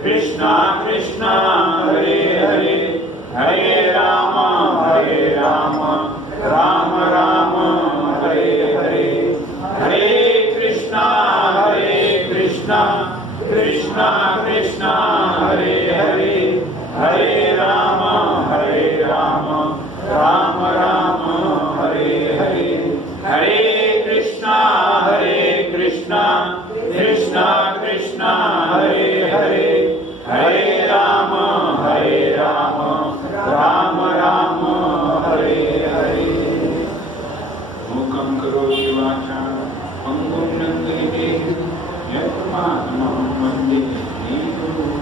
Krishna Krishna Hare हरे राम राम राम हरे हरे, हरे कृष्णा कृष्णा कृष्णा हरे हरे, हरे राम राम राम हरे हरे। मूकं करोति वाचालं पंगुं लङ्घयते यत्पादमहं वन्दे श्रीगुरुं।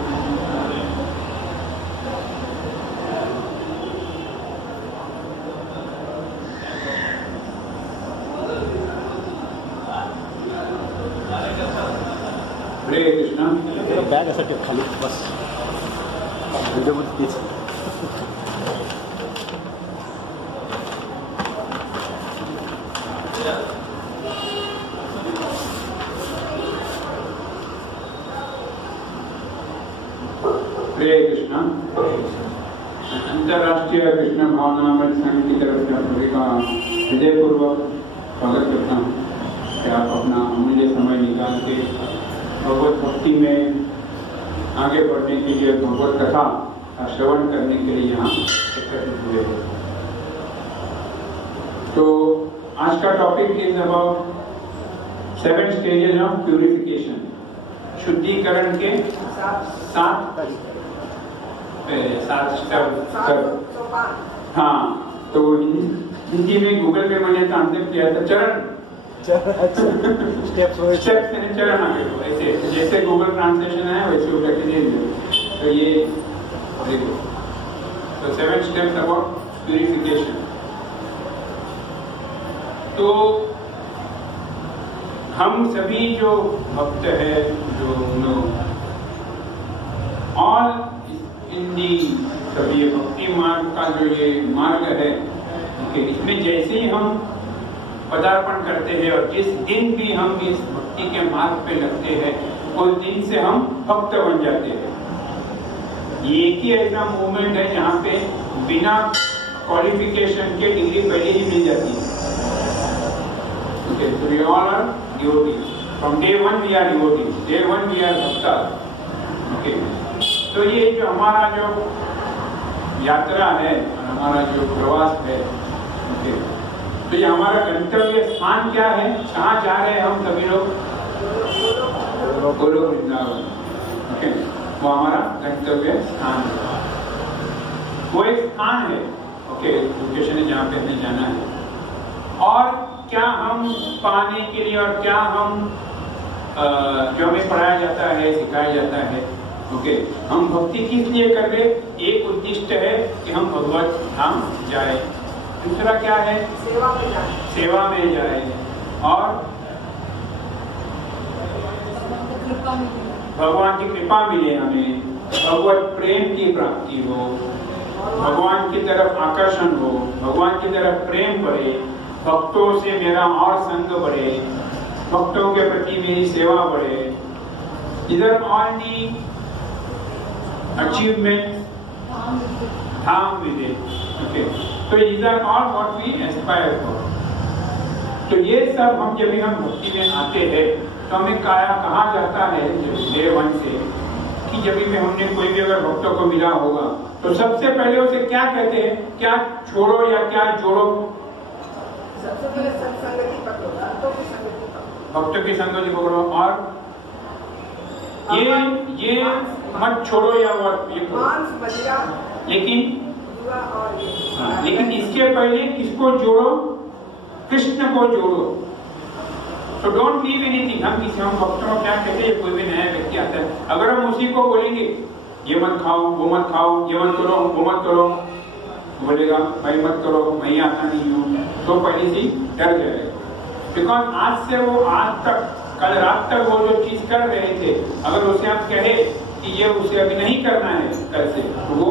हरे Krishna. Bag असा ठेव खाली बस, व्हिडिओमध्ये तीच. हरे कृष्णा। अंतर्राष्ट्रीय कृष्ण भावनामृत संघ की तरफ से आप सभी का हृदयपूर्वक स्वागत करता हूँ कि आप अपना अमूल्य समय निकाल के भगवत भक्ति में आगे बढ़ने के लिए, भगवत कथा का श्रवण करने के लिए यहाँ एकत्रित हुए हैं। तो आज का topic is about 7 stages of purification, शुद्धिकरण के 7 स्टेप। हाँ, तो हिंदी में गूगल पे मैंने ट्रांसलेट किया था चरण, स्टेप्स चरण आगे ऐसे, जैसे गूगल ट्रांसलेशन है वैसे वो करके दे दिया। तो ये देखो, तो 7 स्टेप्स अबाउट प्यूरिफिकेशन। तो हम सभी जो भक्त है, जो ऑल इन दी, सभी भक्ति मार्ग का जो ये मार्ग है, इसमें जैसे ही हम पदार्पण करते हैं और जिस दिन भी हम इस भक्ति के मार्ग पे लगते हैं, उस दिन से हम भक्त बन जाते हैं। ये एक ही ऐसा मूवमेंट है जहाँ पे बिना क्वालिफिकेशन के डिग्री पहले ही मिल जाती है। Okay, so we all are devotees. From day one we are devotees. Day one we are bhakta. Okay. तो ये जो हमारा जो यात्रा है और हमारा जो प्रवास है, okay, तो ये हमारा गंतव्य स्थान क्या है, कहाँ जा रहे हैं हम सभी लोग? गोलोक वृंदावन। ओके, वो हमारा गंतव्य स्थान है, वो एक स्थान है। ओके, लोकेशन है जहाँ पे हमें जाना है। और क्या हम पाने के लिए, और क्या हम जो हमें पढ़ाया जाता है, सिखाया जाता है, ओके, हम भक्ति किस लिए कर रहे? एक उद्दिष्ट है कि हम भगवत धाम जाए। दूसरा क्या है? सेवा में जाए और भगवान की कृपा मिले, हमें भगवत प्रेम की प्राप्ति हो, भगवान की तरफ आकर्षण हो, भगवान की तरफ प्रेम बढ़े, भक्तों से मेरा और संग बढ़े, भक्तों के प्रति मेरी सेवा बढ़े। इधर ऑल दी अचीवमेंट धाम विदे। ओके, तो these are all what we aspire for। तो ये सब हम जब भी हम भक्ति में आते हैं तो हमें कहा जाता है डे 1 से कि जब भी हमने कोई भी अगर भक्तों को मिला होगा तो सबसे पहले उसे क्या कहते हैं? क्या छोड़ो या क्या जोड़ो? सबसे पहले संगति पकड़ो, भक्तों की संगति पकड़ो, और ये मत छोड़ो या लेकिन इसके पहले किसको जोड़ो? कृष्ण को जोड़ो। तो डोंट लीव एनीथिंग। हम भक्तों को क्या कहते हैं? कोई भी नया व्यक्ति आता है, अगर हम उसी को बोलेंगे ये मत खाओ, वो मत खाओ, ये मत करो, वो मत करो, बोलेगा भाई मत करो, मैं आता नहीं हूँ, तो पहले से डर जाएगा। बिकॉज आज से वो आज तक, कल रात तक वो जो चीज कर रहे थे, अगर उसे आप कहे कि ये उसे अभी नहीं करना है कल से, तो वो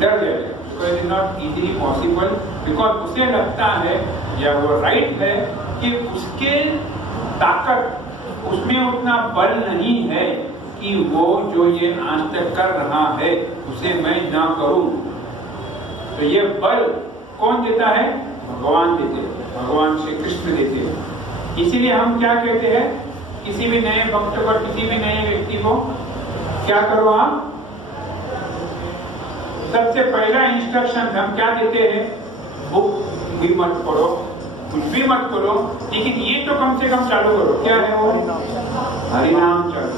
डर जाएगा। It is not easily possible, because उसे लगता है या वो राइट है कि उसके ताकत, उसमें उतना बल नहीं है कि वो जो ये आज तक कर रहा है उसे मैं ना करूं। तो ये बल कौन देता है? भगवान देते हैं, भगवान श्री कृष्ण देते हैं। इसीलिए हम क्या कहते हैं? किसी भी नए भक्त को, किसी भी नए व्यक्ति को क्या करो आप? सबसे पहला इंस्ट्रक्शन हम क्या देते हैं, बुक भी मत पढ़ो, कुछ भी मत करो, लेकिन ये तो कम से कम चालू करो। क्या है वो? हरिनाम चालू,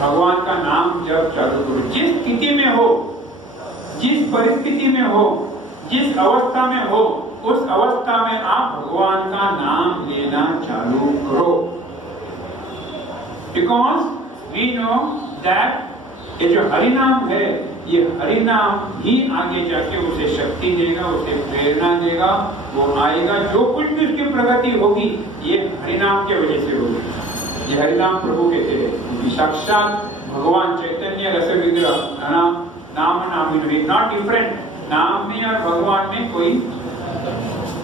भगवान का नाम जब चालू करो। जिस स्थिति में हो, जिस परिस्थिति में हो, जिस अवस्था में हो, उस अवस्था में आप भगवान का नाम लेना चालू करो। बिकॉज वी नो दैट ये जो हरिनाम है, ये हरिनाम ही आगे जाके उसे शक्ति देगा, उसे प्रेरणा देगा, वो आएगा। जो कुछ भी उसकी प्रगति होगी ये हरिनाम के वजह से होगी। ये हरिनाम प्रभु कहते हैं, साक्षात भगवान चैतन्य रस विग्रह नाम नामी नॉट डिफरेंट। नाम में और भगवान में कोई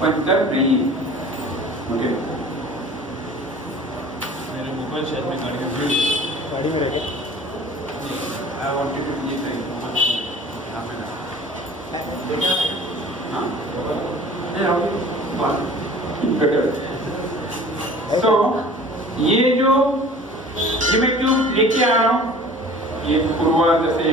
अंतर नहीं है। ओके, मेरे मोबाइल शायद में गाड़ी में रह गया। I wanted to be तो ये जो मैं क्यों लेके आ रहा हूँ, ये पूर्वार्ध से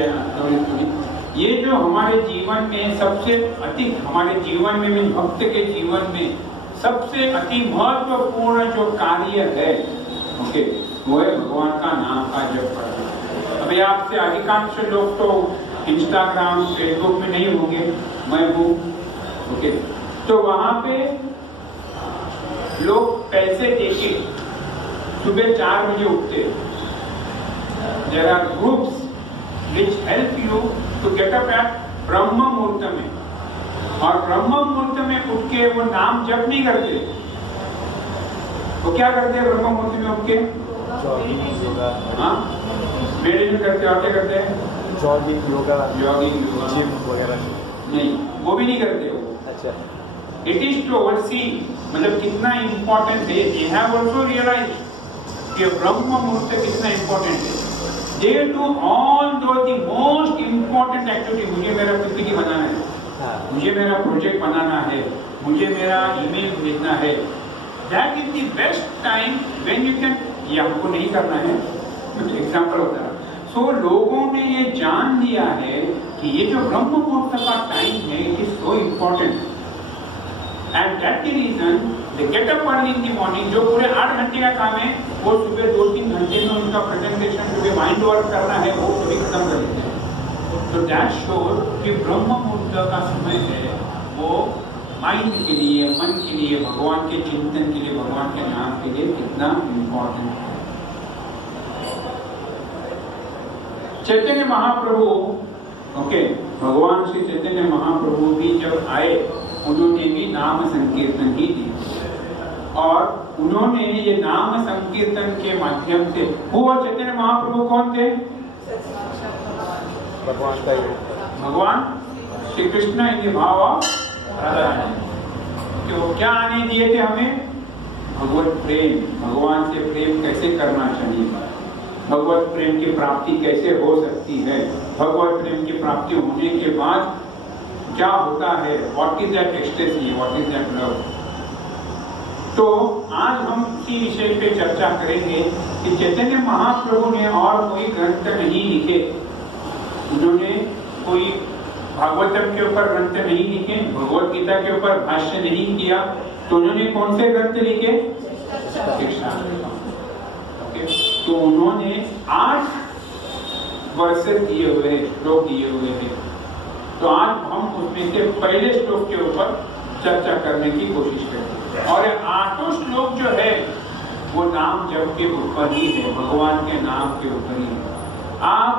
ये जो हमारे जीवन में सबसे अधिक, हमारे जीवन में भक्त के जीवन में सबसे अति महत्वपूर्ण जो कार्य है, ओके, वो है भगवान का नाम का जप करना। अभी आपसे अधिकांश लोग तो इंस्टाग्राम फेसबुक में नहीं होंगे, मैं हूँ, ओके, तो वहां पे लोग पैसे देके सुबह 4 बजे उठते। There are groups which help you to get up at ब्रह्म मुहूर्त में, और ब्रह्म मुहूर्त में उठ के वो नाम जप नहीं करते। वो क्या करते हैं ब्रह्म मुहूर्त में उठ के? हाँ, मेडिटेशन करते। और क्या करते हैं? जॉगिंग, योगा, जिम वगैरह नहीं, वो भी नहीं करते हो। अच्छा, इट इज टू ओवरसी, मतलब कितना इंपॉर्टेंट है। दे हैव आल्सो रियलाइज्ड कि ब्रह्म मुहूर्त कितना इंपॉर्टेंट है। They do all the most important activity. मुझे मेरा पीपीटी बनाना है, मुझे मेरा प्रोजेक्ट बनाना है, मुझे मेरा ईमेल भेजना है। That is the best time when you can. ये हमको नहीं करना है, एग्जाम्पल होता है। सो लोगों ने ये जान लिया है कि ये जो ब्रह्म मुहूर्त का टाइम है, it is so important, and that the reason they get up early in the morning. जो पूरे 8 घंटे का काम है, वो सुबह 2-3 घंटे में उनका प्रेजेंटेशन, सुबह माइंड वर्क करना है, वो सभी खत्म कर लेते हैं। तो दैट शोज कि ब्रह्म मुहूर्त का समय है, वो माइंड के लिए, मन के लिए, भगवान के चिंतन के लिए, भगवान के नाम के लिए कितना इम्पोर्टेंट है। चैतन्य महाप्रभु, ओके, भगवान श्री चैतन्य महाप्रभु भी जब आए, उन्होंने भी नाम संकीर्तन ही दी, और उन्होंने ये नाम संकीर्तन के माध्यम से, वो चैतन्य महाप्रभु कौन थे? भगवान का भगवान श्री कृष्ण इनके भाव तो क्या आने दिए थे हमें? भगवत प्रेम, भगवान से प्रेम कैसे करना चाहिए, भगवत प्रेम की प्राप्ति कैसे हो सकती है, भगवत प्रेम की प्राप्ति होने के बाद क्या होता है, what is that ecstasy, what is that love. तो आज हम इसी विषय पे चर्चा करेंगे कि चैतन्य महाप्रभु ने और कोई ग्रंथ नहीं लिखे, उन्होंने कोई भागवतम के ऊपर ग्रंथ नहीं लिखे, भगवत गीता के ऊपर भाष्य नहीं किया, तो उन्होंने कौन से ग्रंथ लिखे? शिक्षा। तो उन्होंने 8 वर्ष दिए हुए, श्लोक दिए हुए हैं। तो आज हम उसमें से पहले श्लोक के ऊपर चर्चा करने की कोशिश करेंगे। और 8 श्लोक जो है वो नाम जप के ऊपर ही है, भगवान के नाम के ऊपर ही है। आप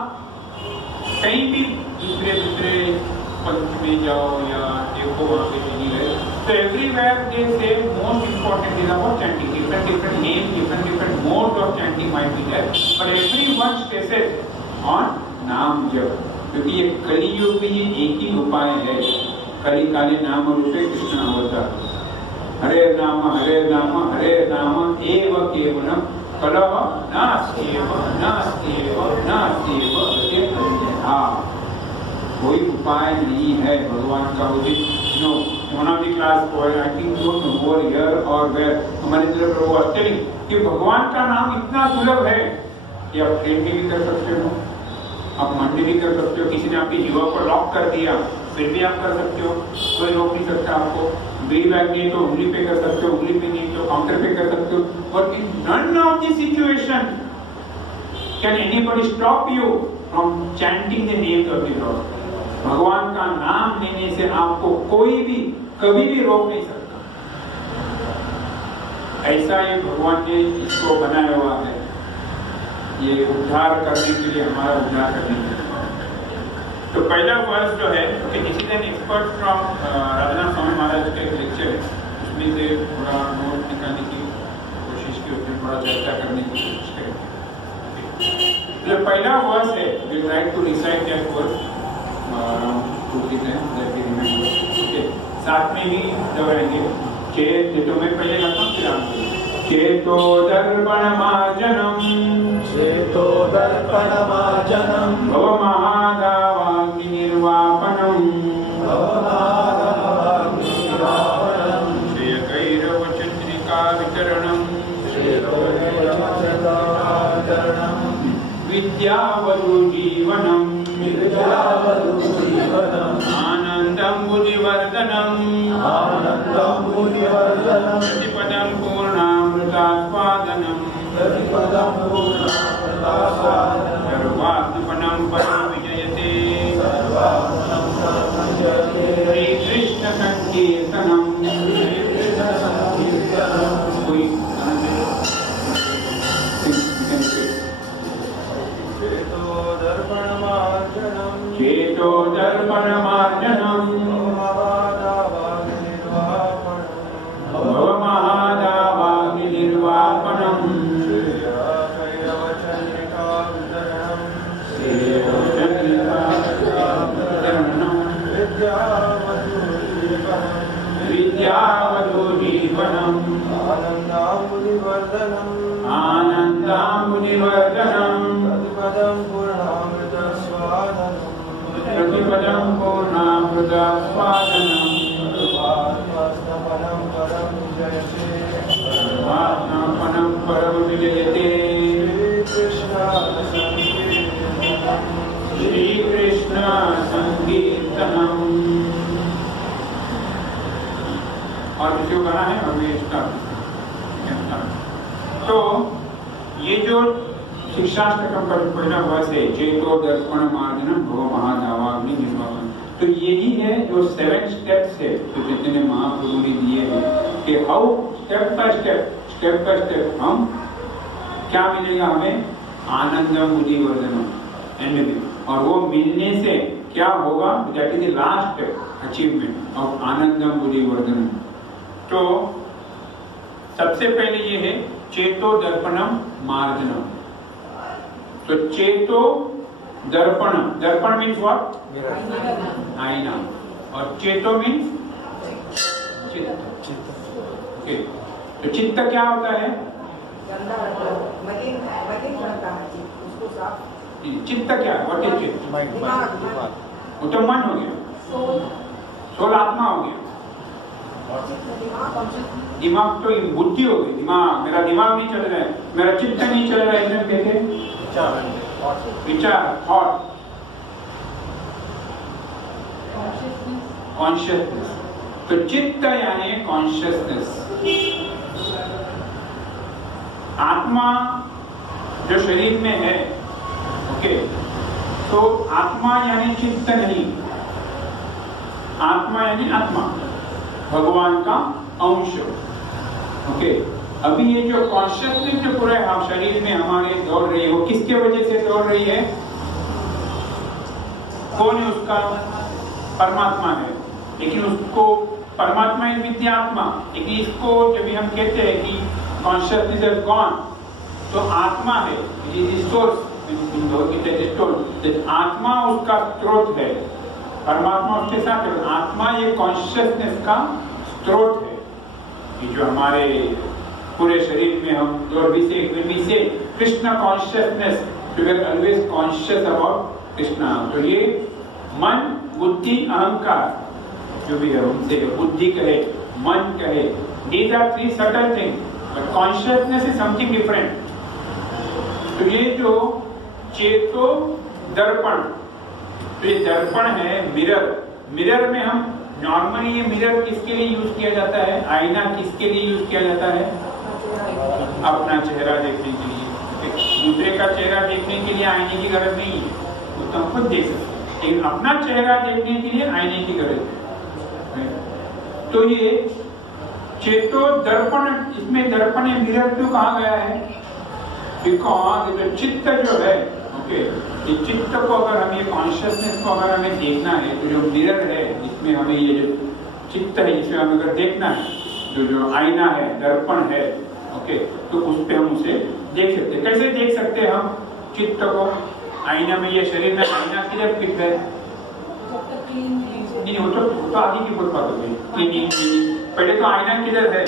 कहीं भी दूसरे पंथ में जाओ या देखो, वहां पे चली गए, तो everywhere they say most important is about chanting. Different name, different mode of chanting might be there, but everyone stresses on नाम जप, क्योंकि ये कलियुग में ये एक ही उपाय है। कली काले नाम रूपे कृष्ण अवतार, हरे नाम एव केवलम कलह नास्त्येव नास्त्येव नास्त्येव अन्यथा। कोई उपाय नहीं है भगवान का उदित। No one of the class boy, I think don't know over here और वेयर, हमारे तरफ प्रभु आश्चर्य कि भगवान का नाम इतना सुलभ है कि आप ट्रेन में भी कर सकते हो, आप मंडी भी कर सकते हो, किसी ने आपकी जीवा को लॉक कर दिया फिर भी आप कर सकते हो, कोई रोक नहीं सकता आपको। बिल बैग नहीं तो उंगली पे कर सकते हो, उंगली पे नहीं तो काउंटर पे कर सकते हो। और in none of this situation can anybody stop you from chanting the name of the lord. भगवान का नाम लेने से आपको कोई भी कभी भी रोक नहीं सकता। ऐसा ये भगवान ने इसको बनाया हुआ है, ये उद्धार करने के लिए, हमारा उद्धार करने के लिए। तो पहला वर्ष जो है कि this is an expert from Rajnath Swami Maharaj का एक लेक्चर है, उसमें से थोड़ा नोट निकालने की कोशिश की, उसमें थोड़ा चर्चा करने की कोशिश करें। जो पहला वर्ष है, we try to recite that verse साथ में भी दोहराएंगे। चेतो में पहले गाता हूँ फिर आप। चेतो दर्पण मार्जनम, चेतो दर्पण मार्जनम, भव महादावाग्नि निर्वापनम, भव महादावाग्नि निर्वापनम, श्रेय कैरव चंद्रिका वितरणम, विद्यावधु जीवनम, विद्यावधु जीवनम, आनंदम बुद्धिवर्धनम, आनंदम बुद्धिवर्धनम, प्रतिपदम पूर्णामृतास्वादनम, प्रतिपदम पूर्णामृतास्वादनम, सर्वात्मपनम परम विजयते, सर्वात्मनं परमं विजयते, श्री कृष्ण संकीर्तनम, श्री कृष्ण संकीर्तनम। कोई चेतो दर्पण मार्जनम, भव महादावाग्नि निर्वापनम, विद्यावधु जीवनम, आनंदाम बुद्धिवर्धनम, प्रतिपदम पूर्णामृतास्वादनम, आत्मापनम परम विजयते, श्री कृष्ण संकीर्तनम। और जो गाना है अभी इसका। तो ये जो शिक्षाष्टकम का पहला वर्ष है, चेतो दर्पण मार्जनम भव महादावाग्नि निर्वापन, तो यही है जो 7 स्टेप्स है जो जितने महाप्रभु ने दिए हैं कि हाउ स्टेप बाय स्टेप हम क्या मिलेगा हमें, आनंदम बुद्धिवर्धनम, और वो मिलने से क्या होगा, that is the last achievement of आनंदम बुद्धिवर्धनम। तो सबसे पहले ये है चेतो दर्पणम मार्जनम। तो चेतो दर्पण, दर्पण मीन्स व्हाट, आईना, और चेतो मीन्स चित्त। ओके, तो चित्त क्या होता है, चित्त क्या है, व्हाट इज चित्त, वो तो मन हो गया, सोल आत्मा हो गया, दिमाग तो बुद्धि हो गई, दिमाग, मेरा दिमाग नहीं चल रहा है, मेरा चित्त नहीं चल रहा है, इसे कहते हैं विचार, थॉट, कॉन्शियसनेस। तो चित्त यानी कॉन्शियसनेस। आत्मा जो शरीर में है, ओके, तो आत्मा यानी चित्त नहीं, आत्मा यानी आत्मा, भगवान का अंश। ओके, अभी ये जो कॉन्शियसनेस जो पूरा शरीर में हमारे दौड़ रही है, वो किसके वजह से दौड़ रही है, कौन है उसका, परमात्मा है। लेकिन उसको परमात्मा है विद्यात्मा, लेकिन इसको जब हम कहते हैं कि कॉन्शियसनेस इज गॉन, तो आत्मा है, आत्मा उसका स्रोत है, परमात्मा उसके साथ है, आत्मा ये कॉन्शियसनेस का स्रोत है। ये जो हमारे पूरे शरीर में हम से Krishna consciousness, we are always conscious about Krishna. तो ये मन, बुद्धि, अहंकार जो भी है, उनसे बुद्धि कहे, मन कहे, these are 3 subtle things, but consciousness is something different. तो ये जो चेतो दर्पण, तो ये दर्पण है मिरर। मिरर में हम नॉर्मली ये मिरर किसके लिए यूज किया जाता है, आईना किसके लिए यूज किया जाता है, अपना चेहरा देखने के लिए। दूसरे का चेहरा देखने के लिए आईने की जरूरत नहीं है, वो तो हम खुद देख सकते हैं, लेकिन अपना चेहरा देखने के लिए आईने की जरूरत है। तो ये चेतो दर्पण, इसमें दर्पण या मिरर क्यों कहा गया है, बिकॉज जो चित्त जो है, ओके, ये चित्त को अगर हम, ये कॉन्शियसनेस को अगर हमें देखना है, तो जो मिरर है इसमें हमें ये जो चित्त है इसमें हमें अगर देखना है, जो आईना है, दर्पण है, ओके, तो उस पे हम उसे देख सकते हैं। कैसे देख सकते हैं हम चित्त को, आईना में, ये शरीर में आईना किधर फिट है, नहीं वो तो आगे की बहुत बात हो गई, क्लीनिंग। पहले तो आईना किधर है,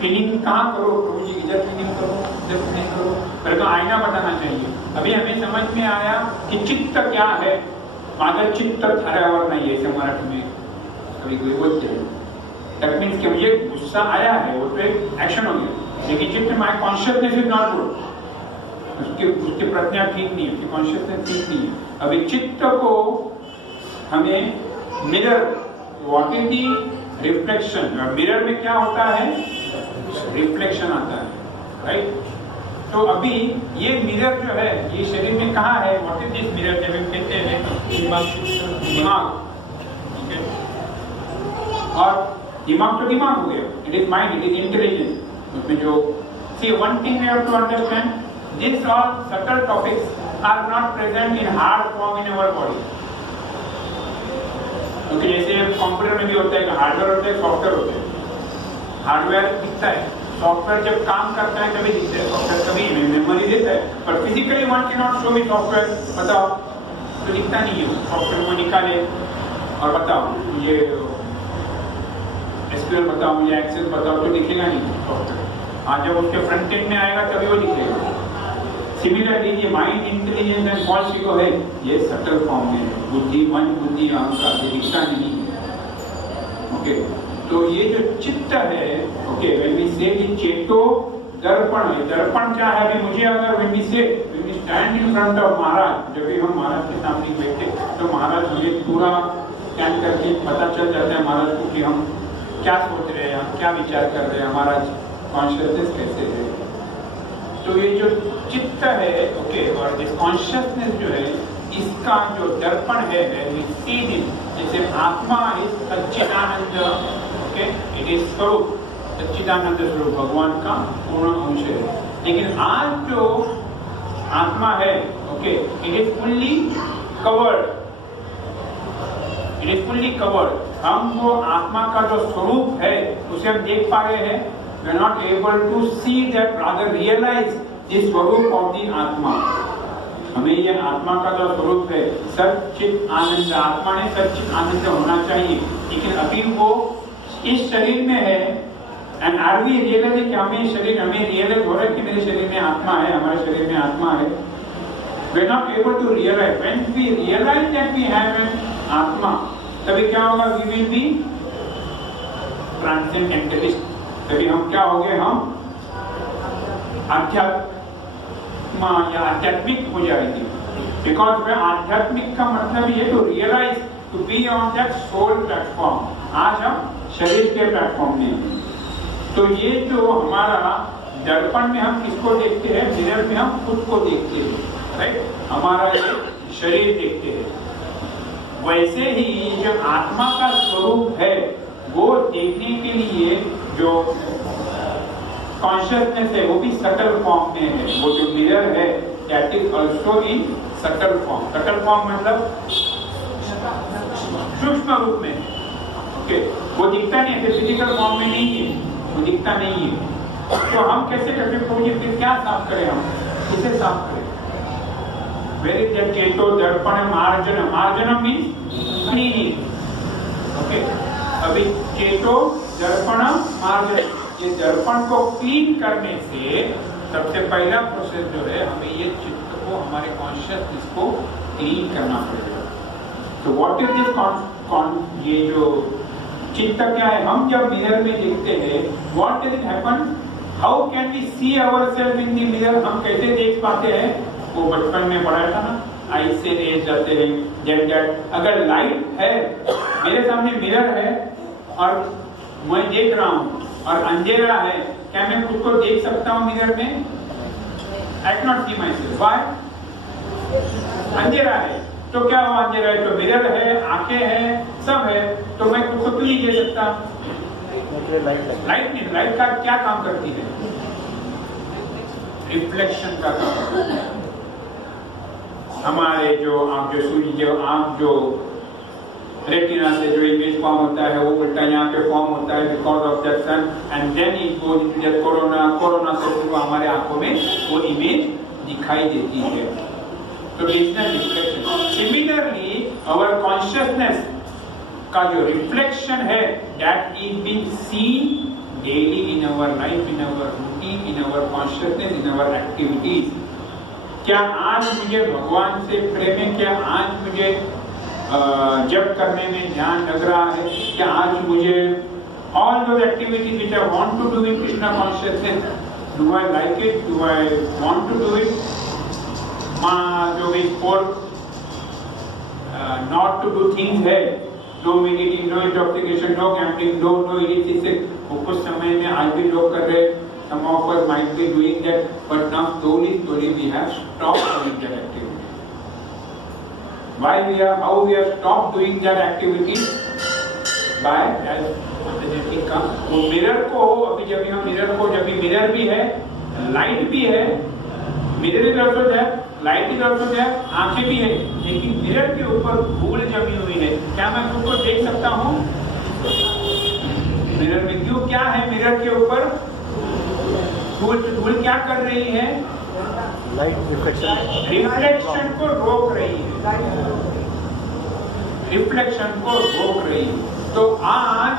क्लीनिंग कहाँ करो, प्रभु जी इधर क्लीनिंग करो, इधर क्लीनिंग करो, पहले तो आईना बताना चाहिए। अभी हमें समझ में आया कि चित्त क्या है, मागर चित्त और नहीं है, ऐसे मराठी में कभी कोई बोलते हैं। दैट मीन्स कि मुझे गुस्सा आया है, वो तो एक एक्शन हो गया, लेकिन चित्त my consciousness is not good, उसकी प्रज्ञा ठीक नहीं है, उसकी कॉन्शियसनेस ठीक नहीं है। अभी चित्त को हमें mirror, what is the reflection, mirror में क्या होता है, रिफ्लेक्शन आता है, राइट। तो अभी ये मिरर जो है ये शरीर में कहाँ है, व्हाट इज दिस मिरर, जब हम कहते हैं दिमाग, ठीक है, और दिमाग तो दिमाग हो गया, it is mind, it is intelligence. उसमें जो see one thing we have to understand, this all subtle topics are not present in hard form in our body. क्योंकि जैसे कंप्यूटर में भी होता है, हार्डवेयर होता है, सॉफ्टवेयर होता है। हार्डवेयर दिखता है, सॉफ्टवेयर जब काम करता है तभी दिखता है, सॉफ्टवेयर कभी मेमोरी देता है, पर physically one can not show me software, बताओ तो दिखता नहीं है। सॉफ्टवेयर को निकाले और बताओ ये एसक्यूएल बताओ, मुझे एक्सेस बताओ, तो दिखेगा नहीं सॉफ्टवेयर। आज जब उसके फ्रंट एंड में आएगा तभी वो दिखेगा। सिमिलरली ये mind, intelligence and false ego है, ये सटल फॉर्म में है, बुद्धि, मन, बुद्धि, अहंकार, ये दिखता नहीं है, ओके। तो ये जो चित्त है, ओके, व्हेन वी से ये चेतो दर्पण है, दर्पण क्या है, अभी मुझे अगर when we stand in front of Maharaj, जब भी हम महाराज के सामने बैठे तो महाराज हमें पूरा स्कैन करके पता चल जाता है महाराज को कि हम क्या सोच रहे हैं, हम क्या विचार कर रहे हैं, हमारा कॉन्शियसनेस कैसे है। तो ये जो चित्त है, ओके, और दिस कॉन्शियसनेस जो है, इसका जो दर्पण है, जैसे आत्मा is Sachchidanand, okay, it is स्वरूप, सच्चिदानंद स्वरूप भगवान का पूर्ण अंश है। लेकिन आज जो आत्मा है, okay, it is fully covered, it is fully covered. हम वो आत्मा का जो स्वरूप है उसे हम देख पा रहे हैं, we are not able to see that, rather realize the स्वरूप of the आत्मा। हमें ये आत्मा का जो स्वरूप है सच्चित आनंद, आत्मा ने सच्चित आनंद होना चाहिए, लेकिन अभी वो इस शरीर में है। एंड आर वी रियलाइज कि हमें शरीर, हमें रियलाइज हो रहा है कि मेरे शरीर में आत्मा है, हमारे शरीर में आत्मा है। we are not able to realize, when we realize that we have an आत्मा, तभी क्या होगा, we will be transcendentalist, तभी हम क्या हो गए, हम आध्यात्मा या आध्यात्मिक हो जाएंगे। बिकॉज वह आध्यात्मिक का मतलब ये to realise, to be on that soul platform. आज हम शरीर के प्लेटफॉर्म में, तो ये जो हमारा दर्पण में हम किसको देखते हैं, मिरर में हम खुद को देखते हैं, राइट, हमारा ये शरीर देखते हैं। वैसे ही जो आत्मा का स्वरूप है वो देखने के लिए जो कॉन्शियसनेस है वो भी सटल फॉर्म में है। वो जो मिरर है that is also in subtle form. Subtle form मतलब सूक्ष्म रूप में, ओके, वो दिखता नहीं है, फिजिकल फॉर्म में नहीं है, वो दिखता नहीं है। तो हम कैसे करते हैं, फिर क्या साफ करें, हम किसे साफ करें। Where is that चेतो दर्पण मार्जन, मार्जन मीन्स क्लीनिंग, ओके। अभी चेतो दर्पण मार्जन, ये दर्पण को क्लीन करने से सबसे पहला प्रोसेस जो है, हमें ये चित्त को, हमारे कॉन्शियसनेस को क्लीन करना पड़ेगा। तो व्हाट इज दिस, ये जो चित्त क्या है, हम जब मिरर में देखते हैं, what is it happen, how can we see ourself in the mirror, हम कैसे देख पाते हैं। वो बचपन में पढ़ाया था ना, आई से रेज जाते हैं जेट जेट। अगर लाइट है, मेरे सामने मिरर है और मैं देख रहा हूँ और अंधेरा है, क्या मैं खुद को देख सकता हूँ मिरर में? I can not see myself. Why? अंधेरा है। तो क्या हुआ? अंधेरा है तो मिरर है, आंखें हैं, सब है, तो मैं खुद को क्यों नहीं देख सकता? लाइट नहीं, लाइट का क्या काम करती है? रिफ्लेक्शन का काम। हमारे जो आंख जो रेटिना से जो इमेज फॉर्म होता है वो उल्टा यहाँ पे फॉर्म होता है because of that sun, and then it goes into that corona से वो हमारे आंखों में वो इमेज दिखाई देती है। तो रिफ्लेक्शन। सिमिलरली आवर कॉन्शियसनेस का जो रिफ्लेक्शन है that is being seen daily in our life, in our routine, in our consciousness, in our activities. क्या आज मुझे भगवान से प्रेम है? क्या आज मुझे जप करने में ध्यान लग रहा है? क्या आज मुझे all those activities which I want to do in Krishna consciousness, do I like it? Do I want to do it? जो भी four not to do things है, no eating, no intoxication, no gambling, no illicit, वो कुछ समय में आज भी लोग कर रहे। Some of us might be doing that, but now slowly we have stopped doing that activity. How we have stopped doing that activity? By वो मिरर को अभी जब हम मिरर को जब मिरर भी है, लाइट भी है, mirror is also there, light is also there, आंखें भी है, लेकिन मिरर के ऊपर धूल जमी हुई है। क्या मैं खुद को देख सकता हूँ मिरर में? क्यों? क्या है मिरर के ऊपर? धूल क्या कर रही है? लाइट रिफ्लेक्शन को रोक रही है, रिफ्लेक्शन को रोक रही है। तो आज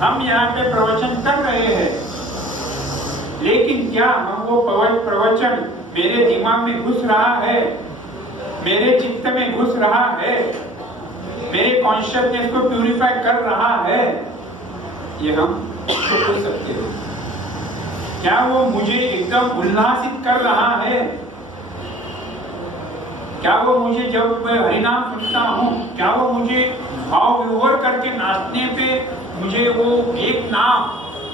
हम यहाँ पे प्रवचन कर रहे हैं, लेकिन क्या हम वो प्रवचन मेरे दिमाग में घुस रहा है, मेरे चित्त में घुस रहा है, मेरे कॉन्शियसनेस को प्यूरिफाई कर रहा है? ये हम पूछ सकते हैं। क्या वो मुझे एकदम उल्लासित कर रहा है? क्या वो मुझे जब मैं हरिनाम सुनता हूँ, क्या वो मुझे भाव विभोर करके नाचने पे मुझे वो एक नाम,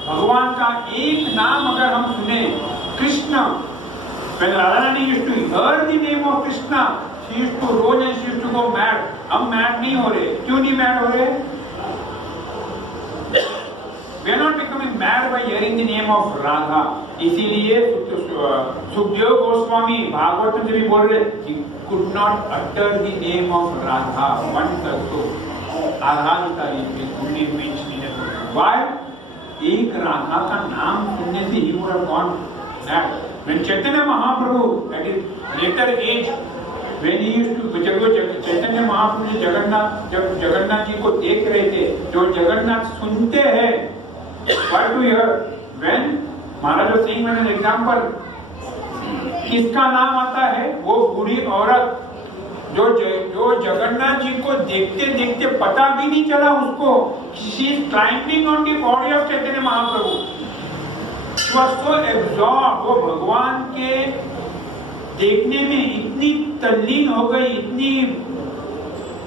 भगवान का एक नाम अगर हम सुने, Krishna, when Radharani used to hear the name of Krishna, she used to roll and she used to go mad. हम mad नहीं हो रहे। क्यों नहीं mad हो रहे? We are not becoming mad by hearing the name of Radha. इसीलिए सुखदेव गोस्वामी भागवत में भी बोल रहे, he could not utter the name of Radha once also. Radha is only mentioned in a book. Why? एक राधा का नाम सुनने से he would have gone mad. When Chaitanya Mahaprabhu at his later age, when he used to Chaitanya Mahaprabhu जब जगन्नाथ जी को देख रहे थे, जो जगन्नाथ सुनते हैं, what do you hear? When Maharaj was saying an example, किसका नाम आता है? वो बुरी औरत जो जगन्नाथ जी को देखते देखते पता भी नहीं चला उसको, she is climbing on the body of Chaitanya Mahaprabhu. She was so absorbed, वो भगवान के देखने में इतनी तल्लीन हो गई, इतनी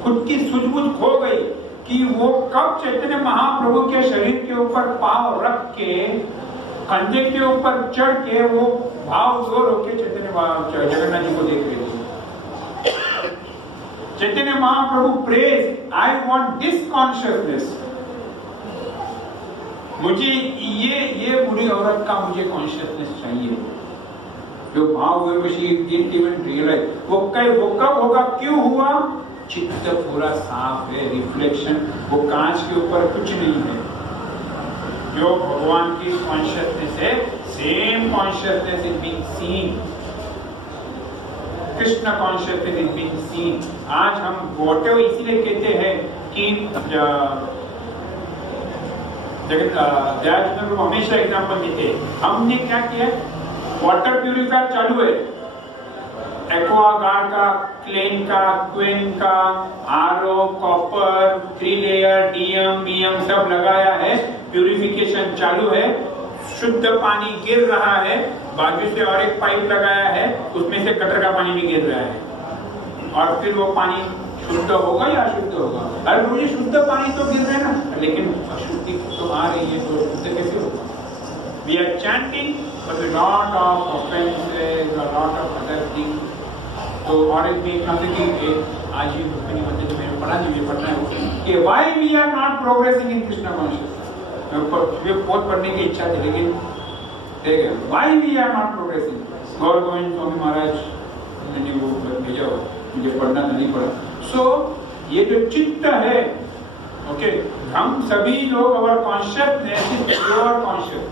खुद की सूझबूझ खो गई कि वो कब चैतन्य महाप्रभु के शरीर के ऊपर पांव रख के, कंधे के ऊपर चढ़ के वो भाव जोर होके जगन्नाथ जी को देख रहे थे। Chaitanya Mahaprabhu prays, I want this consciousness, मुझे ये बुरी औरत का मुझे कॉन्शियसनेस चाहिए, जो भाव रियलाइज। वो कब होगा? क्यों हुआ? चित्त पूरा साफ है, रिफ्लेक्शन, वो कांच के ऊपर कुछ नहीं है। जो भगवान की कॉन्शियसनेस है, same consciousness is being scene, Krishna consciousness is being scene. आज हम वॉटर इसीलिए कहते हैं कि जगत हमेशा एग्जाम्पल देते हैं। हमने क्या किया? वाटर प्यूरिफायर चालू है, एक्वागार्ड का, क्लेन का, क्विन का, RO, copper, 3 layer, DM, BM सब लगाया है, प्यूरिफिकेशन चालू है, शुद्ध पानी गिर रहा है, बाजू से और एक पाइप लगाया है, उसमें से गटर का पानी भी गिर रहा है। और फिर वो पानी शुद्ध होगा या अशुद्ध होगा? अरे मुझे शुद्ध पानी तो गिर रहा है ना, लेकिन अशुद्धि तो आ रही है, तो शुद्ध कैसे होगा? We are chanting but a lot of offenses, a lot of other things. तो और एक भी कहते कि आज ही नहीं बनते जो मैंने पढ़ा नहीं, पढ़ना है कि why we are not progressing in Krishna consciousness. मुझे बहुत पढ़ने की इच्छा थी, लेकिन देखिए why we are not progressing. गौर गोविंद स्वामी महाराज ने वो भेजा, मुझे पढ़ना नहीं पड़ा. So ये जो चित्त है, ओके, हम सभी लोग our consciousness is pure conscious.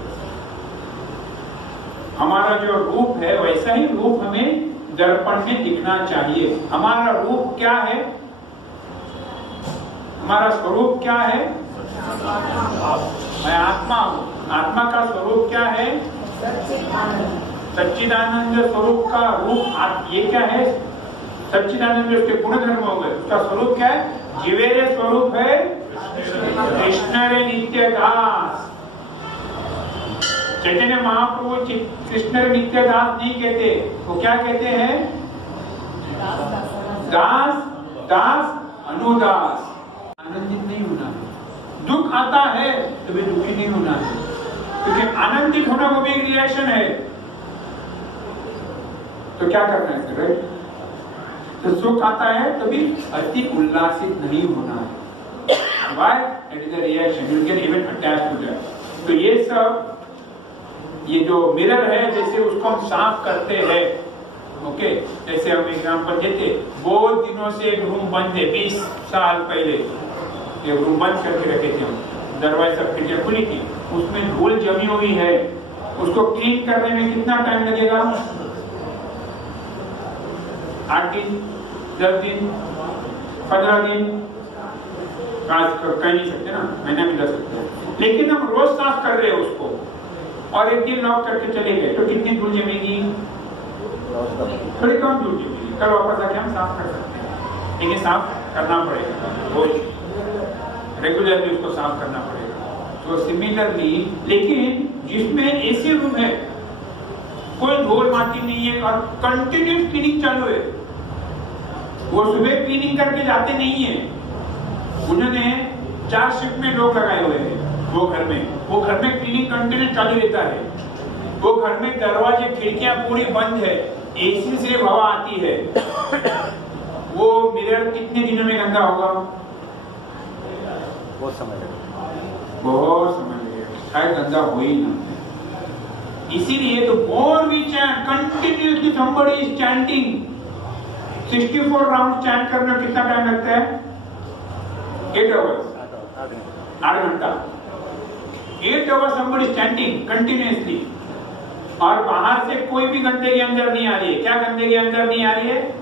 हमारा जो रूप है वैसा ही रूप हमें दर्पण में दिखना चाहिए. हमारा रूप क्या है? हमारा स्वरूप क्या है? मैं आत्मा हूँ. आत्मा का स्वरूप क्या है? सच्चिदानंद स्वरूप का रूप ये क्या है? सच्चिदानंद उसके गुण धर्म हो गए. उसका स्वरूप क्या है? जीवेरे स्वरूप है कृष्ण रे नित्य दास. चैतन्य महाप्रभु कृष्ण रे नित्य दास नहीं कहते, वो क्या कहते हैं? दास दास अनुदास. आनंदित नहीं होना है. दुख आता है तो भी दुखी नहीं होना है, क्योंकि आनंदित होना वो भी एक रिएक्शन है. तो क्या करना है सर? राइट. तो सुख आता है तो भी अति उल्लासित नहीं होना है. Why? It is a reaction. You can even attach to that. तो ये सब, ये जो मिरर है, जैसे उसको हम साफ करते हैं, ओके, जैसे हम एग्जाम्पल देते, बहुत दिनों से एक रूम बंद है, 20 साल पहले एक रूम बंद करके रखे थे हम, दरवाजे सब खिड़कियां खुली थी, उसमें धूल जमी हुई है, उसको क्लीन करने में कितना टाइम लगेगा? 8 दिन, 10 दिन, 15 दिन, कह नहीं सकते ना, महीना भी लग सकते हैं. लेकिन हम रोज साफ कर रहे हैं उसको, और एक दिन लॉक करके चले गए तो कितनी धूल जमेगी? थोड़ी कम धूल जमेगी. कल वापस आके हम साफ कर सकते हैं, लेकिन साफ करना पड़ेगा, रोज रेगुलरली उसको साफ करना पड़ेगा. तो सिमिलरली, लेकिन जिसमें ऐसे रूम है, कोई धूल माटी नहीं है और कंटिन्यूस क्लीनिंग चालू है, वो सुबह क्लीनिंग करके जाते नहीं है. उन्होंने 4 शिफ्ट में लोग लगाए हुए हैं. वो घर में क्लीनिंग कंटिन्यू चालू रहता है. वो घर में दरवाजे खिड़कियां पूरी बंद है, एसी से हवा आती है. वो मिरर कितने दिनों में गंदा होगा? बहुत समय लगेगा. शायद गंदा हो ही ना. इसीलिए तो more we chant continuously, somebody is chanting. 64 round chant करने में कितना टाइम लगता है? 8 आवर्स, 8 घंटा. 8 hours somebody is chanting continuously. और बाहर से कोई भी गंदगी अंदर नहीं आ रही है. क्या गंदगी अंदर नहीं आ रही है?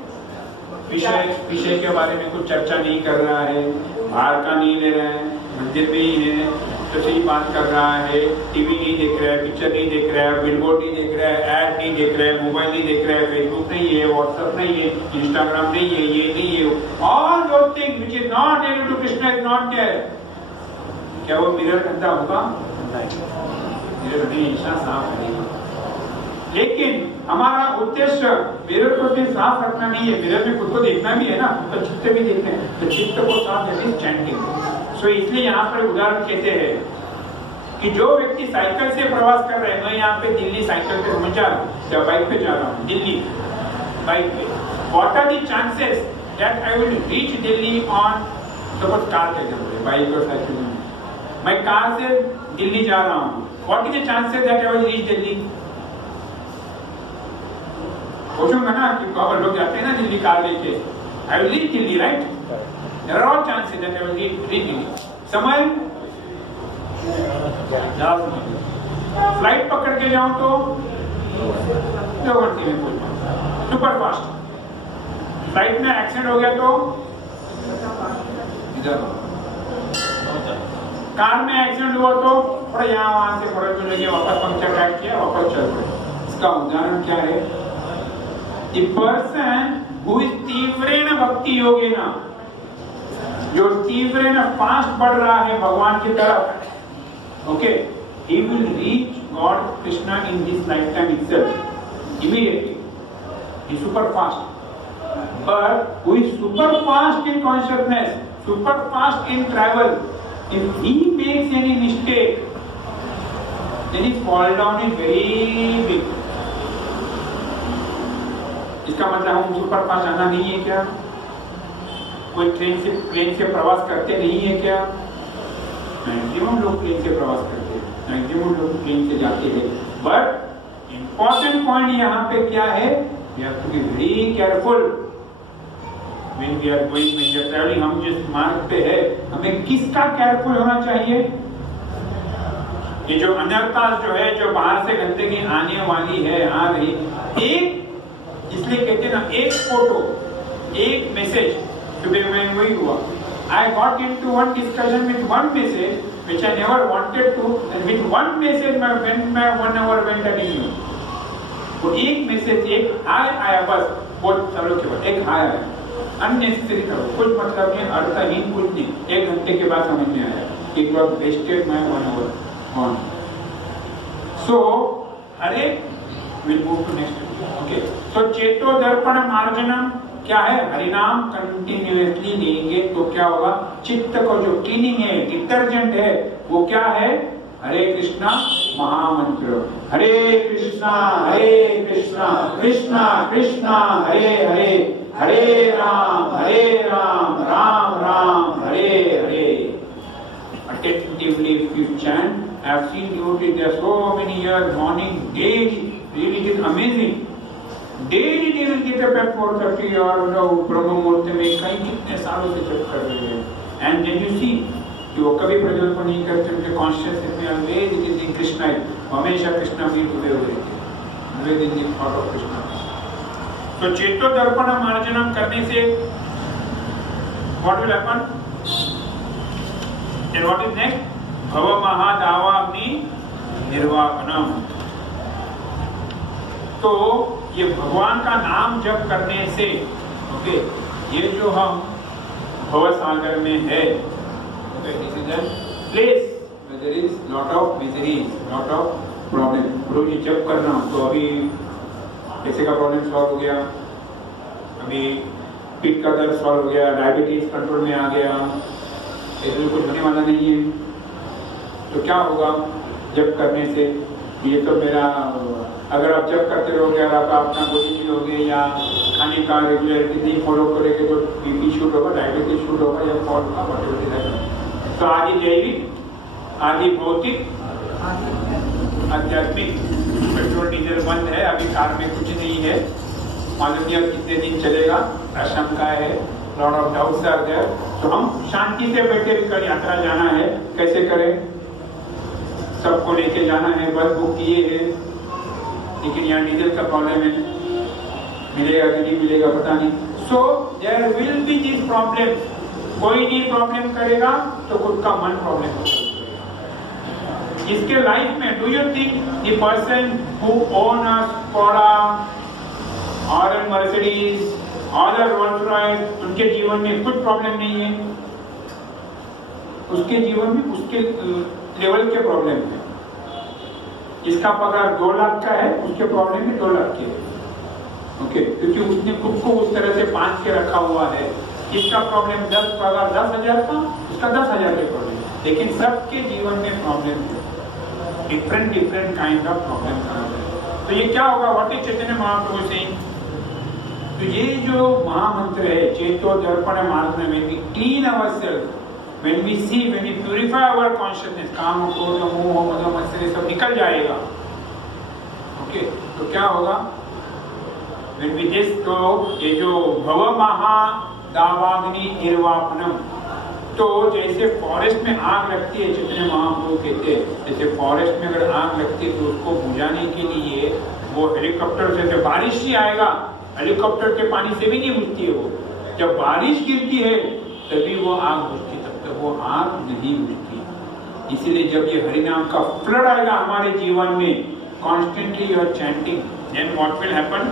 विषय के बारे में कुछ चर्चा नहीं कर रहा है, बाहर का नहीं ले रहा है, मंदिर में ही है तो सही बात कर रहा है, टीवी नहीं देख रहा है, पिक्चर नहीं देख रहा है, बिलबोर्ड नहीं देख रहा है, ऐड नहीं देख रहा है, मोबाइल नहीं देख रहा है, फेसबुक नहीं है, व्हाट्सएप नहीं है, इंस्टाग्राम नहीं है, ये नहीं है. All those things which is not able to Krishna is not there. क्या वो मिरर गंदा होगा? मिरर हमेशा साफ रहेगा. लेकिन हमारा उद्देश्य मिरर को भी साफ रखना नहीं है. मिरर में खुद को देखना भी है ना, तो चित्त भी देखते हैं, तो चित्त को साफ रखना चैंटिंग. सो इसलिए यहाँ पर उदाहरण कहते हैं कि जो व्यक्ति साइकिल से प्रवास कर रहे हैं, मैं यहाँ पे दिल्ली साइकिल पे समझ जा रहा हूँ, बाइक पे जा रहा हूँ, दिल्ली बाइक पे, what are the chances that I will reach Delhi on suppose car के जरिए, बाइक और साइकिल में. मैं कार से दिल्ली जा रहा हूँ, what is the chances that I will reach Delhi? पूछूंगा ना कि बहुत लोग जाते हैं ना दिल्ली कार लेके, I will reach Delhi, right? There are all chances that I will reach Delhi. समय फ्लाइट पकड़ के जाऊं तो 2 घंटे में पहुंच जाऊं, सुपर फास्ट. फ्लाइट में एक्सीडेंट हो गया तो इधर, कार में एक्सीडेंट हुआ तो थोड़ा यहाँ वहां से थोड़ा चले गए, वापस पंक्चर टाइट किया, वापस चल पड़े. इसका उदाहरण क्या है? The person who is तीव्रेण भक्ति योगेन, जो तीव्रेण फास्ट बढ़ रहा है भगवान की तरफ, okay, he will reach God Krishna in this lifetime itself, immediately. He is super fast. but who is super fast in consciousness, super fast in travel, if he makes any mistake, then his fall down is very big. इसका मतलब हम super fast जाना नहीं है क्या? कोई plane से प्रवास करते नहीं है क्या? मैक्सिमम लोग प्लेन से प्रवास करते हैं, मैक्सिमम लोग प्लेन से जाते हैं। बट इंपॉर्टेंट पॉइंट यहाँ पे क्या है? We have to be very careful when we are going, when we are traveling। हम जिस मार्ग पे है, हमें किसका केयरफुल होना चाहिए? ये जो अनर्था जो है, जो बाहर से गंदगी आने वाली है, आ रही, एक इसलिए कहते हैं ना, एक फोटो, एक मैसेज। सुबह में वही हुआ, I got into one discussion with one message which I never wanted to, and with one message my 1 hour went again। वो एक मैसेज, एक हाय आया, बस बहुत सालों के बाद एक हाय आया, अननेसेसरी था, कुछ मतलब नहीं, अर्थहीन कुछ नहीं। 1 घंटे के बाद समझ में आया, it was wasted my 1 hour on। So अरे we'll move to next। Okay, so चेतो दर्पण मार्जनम क्या है? हरिनाम कंटिन्यूअसली लेंगे तो क्या होगा? चित्त को जो क्लीनिंग है, डिटर्जेंट है, वो क्या है? हरे कृष्णा महामंत्र। हरे कृष्णा कृष्णा कृष्णा हरे हरे, हरे Ram Ram Ram Hare Hare. Attentively if you chant, I have seen devotees there so many years, morning, daily, really it is amazing। Daily they will get up at 4:30 और ब्रह्म मुहूर्त में कई कितने सालों से जप कर रहे हैं। एंड देन यू सी कि वो कभी प्रज्वल नहीं करते, उनके कॉन्शियसनेस में always it is in Krishna, हमेशा कृष्णा में डूबे हुए रहते हैं, always in the thought of Krishna. तो चेतो दर्पण मार्जनम करने से what will happen? And what is next? भव महादावाग्नि निर्वापनम। तो ये भगवान का नाम जप करने से, ओके, ये जो हम भव सागर में है, this is a place where there is lot of miseries, lot of problem. रोज ये जप कर रहा हूं तो अभी पैसे का प्रॉब्लम सॉल्व हो गया, अभी पीठ का दर्द सॉल्व हो गया, डायबिटीज कंट्रोल में आ गया, इसमें कुछ होने वाला नहीं है। तो क्या होगा जप करने से? ये तो मेरा, अगर आप जब करते रहोगे और आप अपना बॉडी नहीं लोगे या खाने का रेगुलरिटी नहीं फॉलो करेंगे तो बीपी शूट होगा, डायबिटीज शूट होगा या फॉल का वॉट। तो आदि जैविक, आदि भौतिक, आध्यात्मिक। पेट्रोल डीजल बंद है, अभी कार में कुछ नहीं है, मालूम नहीं कितने दिन चलेगा, आशंका है, lot of doubts are there. तो हम शांति से बैठे कल यात्रा जाना है, कैसे करें? सबको लेके जाना है, बस बुक किए है, लेकिन यहाँ डीजल का प्रॉब्लम है, मिलेगा कि नहीं मिलेगा पता नहीं। So there will be this problem. कोई नहीं प्रॉब्लम करेगा तो खुद का मन प्रॉब्लम होगा। इसके लाइफ में do you think the person who own a Skoda और अ मर्सिडीज और अ रोल्स रॉयस, उनके जीवन में कुछ प्रॉब्लम नहीं है? उसके जीवन में उसके लेवल के प्रॉब्लम है। जिसका पगार 2 लाख का है, उसके प्रॉब्लम में 2 लाख के है, ओके, क्योंकि उसने खुद को उस तरह से बांध के रखा हुआ है। जिसका प्रॉब्लम 10 पगार 10,000 का, उसका 10,000 के प्रॉब्लम, लेकिन सबके जीवन में प्रॉब्लम है, डिफरेंट काइंड ऑफ प्रॉब्लम है। तो ये क्या होगा? What is Chaitanya Mahaprabhu saying? तो ये जो महामंत्र है, चेतो दर्पण मार्जनम, में clean ourself, when we see, when we purify our consciousness, काम क्रोध मोह मद मत्सर सब निकल जाएगा, ओके। तो क्या होगा? when we this, तो ये जो भव महादावाग्नि निर्वापनम, तो जैसे फॉरेस्ट में आग लगती है, चैतन्य महाप्रभु कहते हैं, जैसे फॉरेस्ट में अगर आग लगती है तो उसको बुझाने के लिए वो हेलीकॉप्टर से, बारिश ही आएगा, हेलीकॉप्टर के पानी से भी नहीं बुझती है वो, जब बारिश गिरती है तभी वो आग बुझती, तब तक वो आग नहीं बुझती। इसीलिए जब ये हरिनाम का फ्लड आएगा हमारे जीवन में, constantly you are chanting, then what will happen?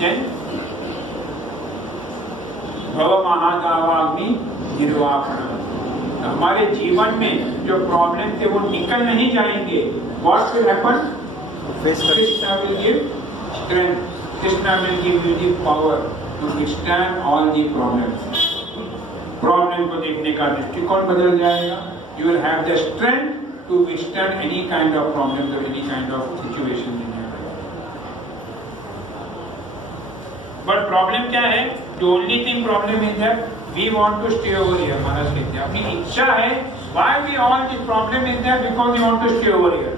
Then भव महादावाग्नि निर्वापनम, हमारे जीवन में जो प्रॉब्लम थे वो निकल नहीं जाएंगे। What will happen? Krishna will give strength, Krishna will give you the power to withstand all the problems. Problem को देखने का दृष्टिकोण बदल जाएगा. You will have the strength to withstand any kind of problems or any kind of situation in your life. But problem क्या है? The only thing problem is that we want to stay over here. महाराज कहते हैं अपनी इच्छा है. Why we all this problem is there? Because we want to stay over here.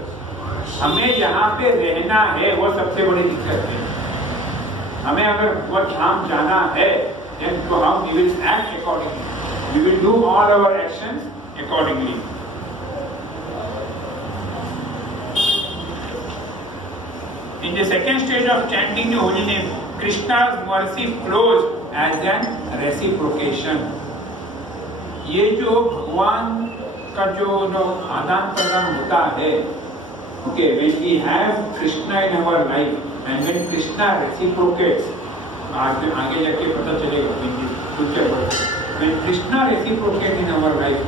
हमें यहाँ पे रहना है, वो सबसे बड़ी दिक्कत है. हमें अगर वो धाम जाना है, then to how we will act accordingly. We will do all our actions accordingly. In the second stage of chanting the holy name, Krishna's mercy flows as an reciprocation. ये जो भगवान का जो आदान प्रदान होता है, okay, when we have Krishna in our life and when Krishna reciprocates, आगे जाके पता चलेगा in the future. When Krishna reciprocates in our life,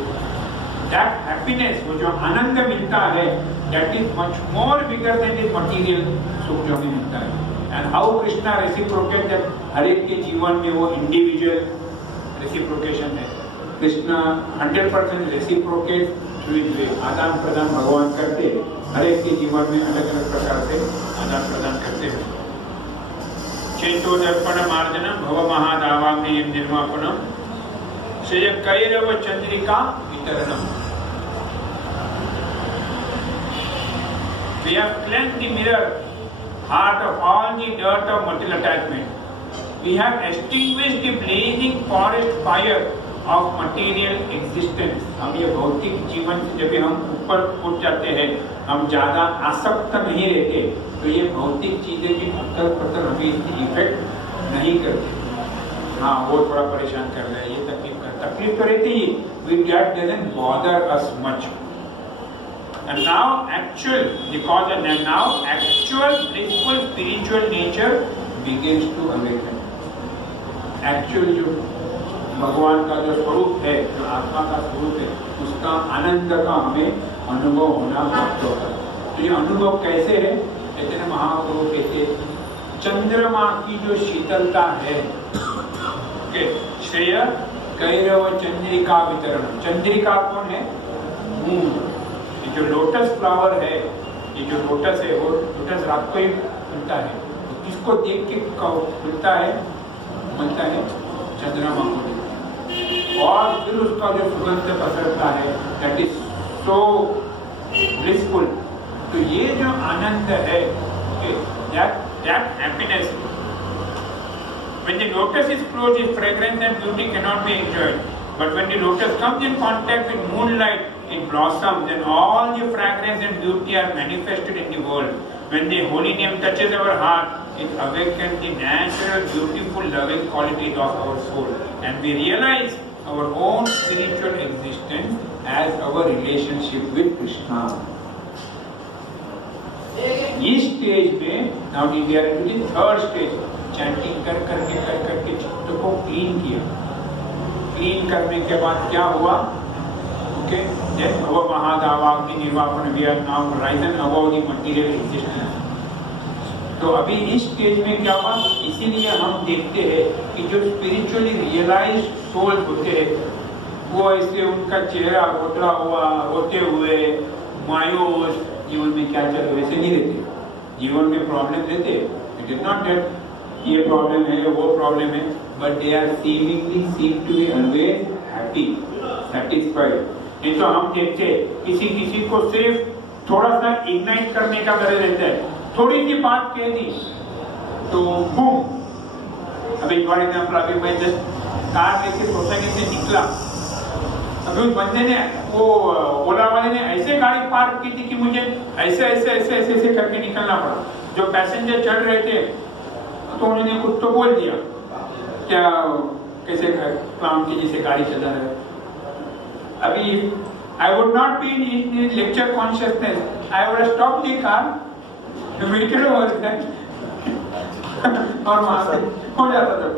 that happiness, वो जो आनंद मिलता है, that is much more bigger than the material सुख जो हमें मिलता है. And how Krishna reciprocates that हर एक के जीवन में वो individual reciprocation है. Krishna 100% reciprocates through his way. आदान प्रदान भगवान करते हैं. हर एक के जीवन में अलग अलग प्रकार से आदान प्रदान करते हैं. चेतो दर्पण मार्जनम भव महादावाग्नि निर्वापनम श्रेय Kairav Chandrika वितरणम. We have cleansed the mirror heart of all the dirt of material attachment. We have extinguished the blazing forest fire of material existence. हम ये भौतिक जीवन से जब हम ऊपर उठ जाते हैं, हम ज्यादा आसक्त नहीं रहते, तो ये भौतिक चीजें भी अक्सर पत्थर हमें इसकी इफेक्ट नहीं करते. हाँ, वो थोड़ा परेशान कर रहा है, ये तकलीफ तो रहती ही. With that doesn't bother us much. And now actual blissful spiritual nature begins to awaken. Actual जो भगवान का जो स्वरूप है, जो आत्मा का स्वरूप है, उसका आनंद का हमें अनुभव होना प्राप्त होता है. तो ये अनुभव कैसे है? कहते हैं महाप्रभु कहते चंद्रमा की जो शीतलता है, श्रेय कैरव चंद्रिका वितरण. चंद्रिका कौन है? मून. ये जो लोटस फ्लावर है, ये जो लोटस है, वो लोटस रात को ही खुलता है. तो किसको देख के खुलता है? बनता है चंद्रमा को. और फिर उसका जो सुगंध पसरता है, दैट इज सो ब्लिसफुल. तो ये जो आनंद है, that happiness. When the lotus is closed, its fragrance and beauty cannot be enjoyed. But when the lotus comes in contact with moonlight, it blossoms, and all the fragrance and beauty are manifested in the world. When the holy name touches our heart, it awakens the natural, beautiful, loving qualities of our soul, and we realize our own spiritual existence as our relationship with Krishna. इस stage में now we are in the third stage. Chanting कर करके चित्त को clean किया. Clean करने के बाद क्या हुआ? ओके, then भव महादावाग्नि निर्वापन, we are now risen above the material existence. तो अभी इस स्टेज में क्या हुआ? इसीलिए हम देखते हैं कि जो स्पिरिचुअली रियलाइज्ड सोल्स होते हैं, वो ऐसे उनका चेहरा घोटला हुआ होते हुए मायूस जीवन में क्या चल रहे वैसे नहीं रहते. जीवन में प्रॉब्लम रहते. इट इज नॉट दैट ये प्रॉब्लम है वो प्रॉब्लम है, but they are seemingly seem to be always happy, satisfied. नहीं तो हम देखते किसी को सिर्फ थोड़ा सा इग्नाइट करने का डर रहता है. थोड़ी सी बात कह दी तो बूम. अभी फॉर एग्जाम्पल, अभी मैं जस्ट कार लेके सोसाइटी से निकला, अभी उस बंदे ने, वो ओला वाले ने ऐसे गाड़ी पार्क की थी कि मुझे ऐसे करके निकलना पड़ा. जो पैसेंजर चढ़ रहे थे तो उन्होंने कुछ तो बोल दिया, क्या कैसे क्लाउन की जैसे गाड़ी चला रहे. अभी I would not be in lecture consciousness, I would stop the car, vehicle over और वहां से हो जाता था.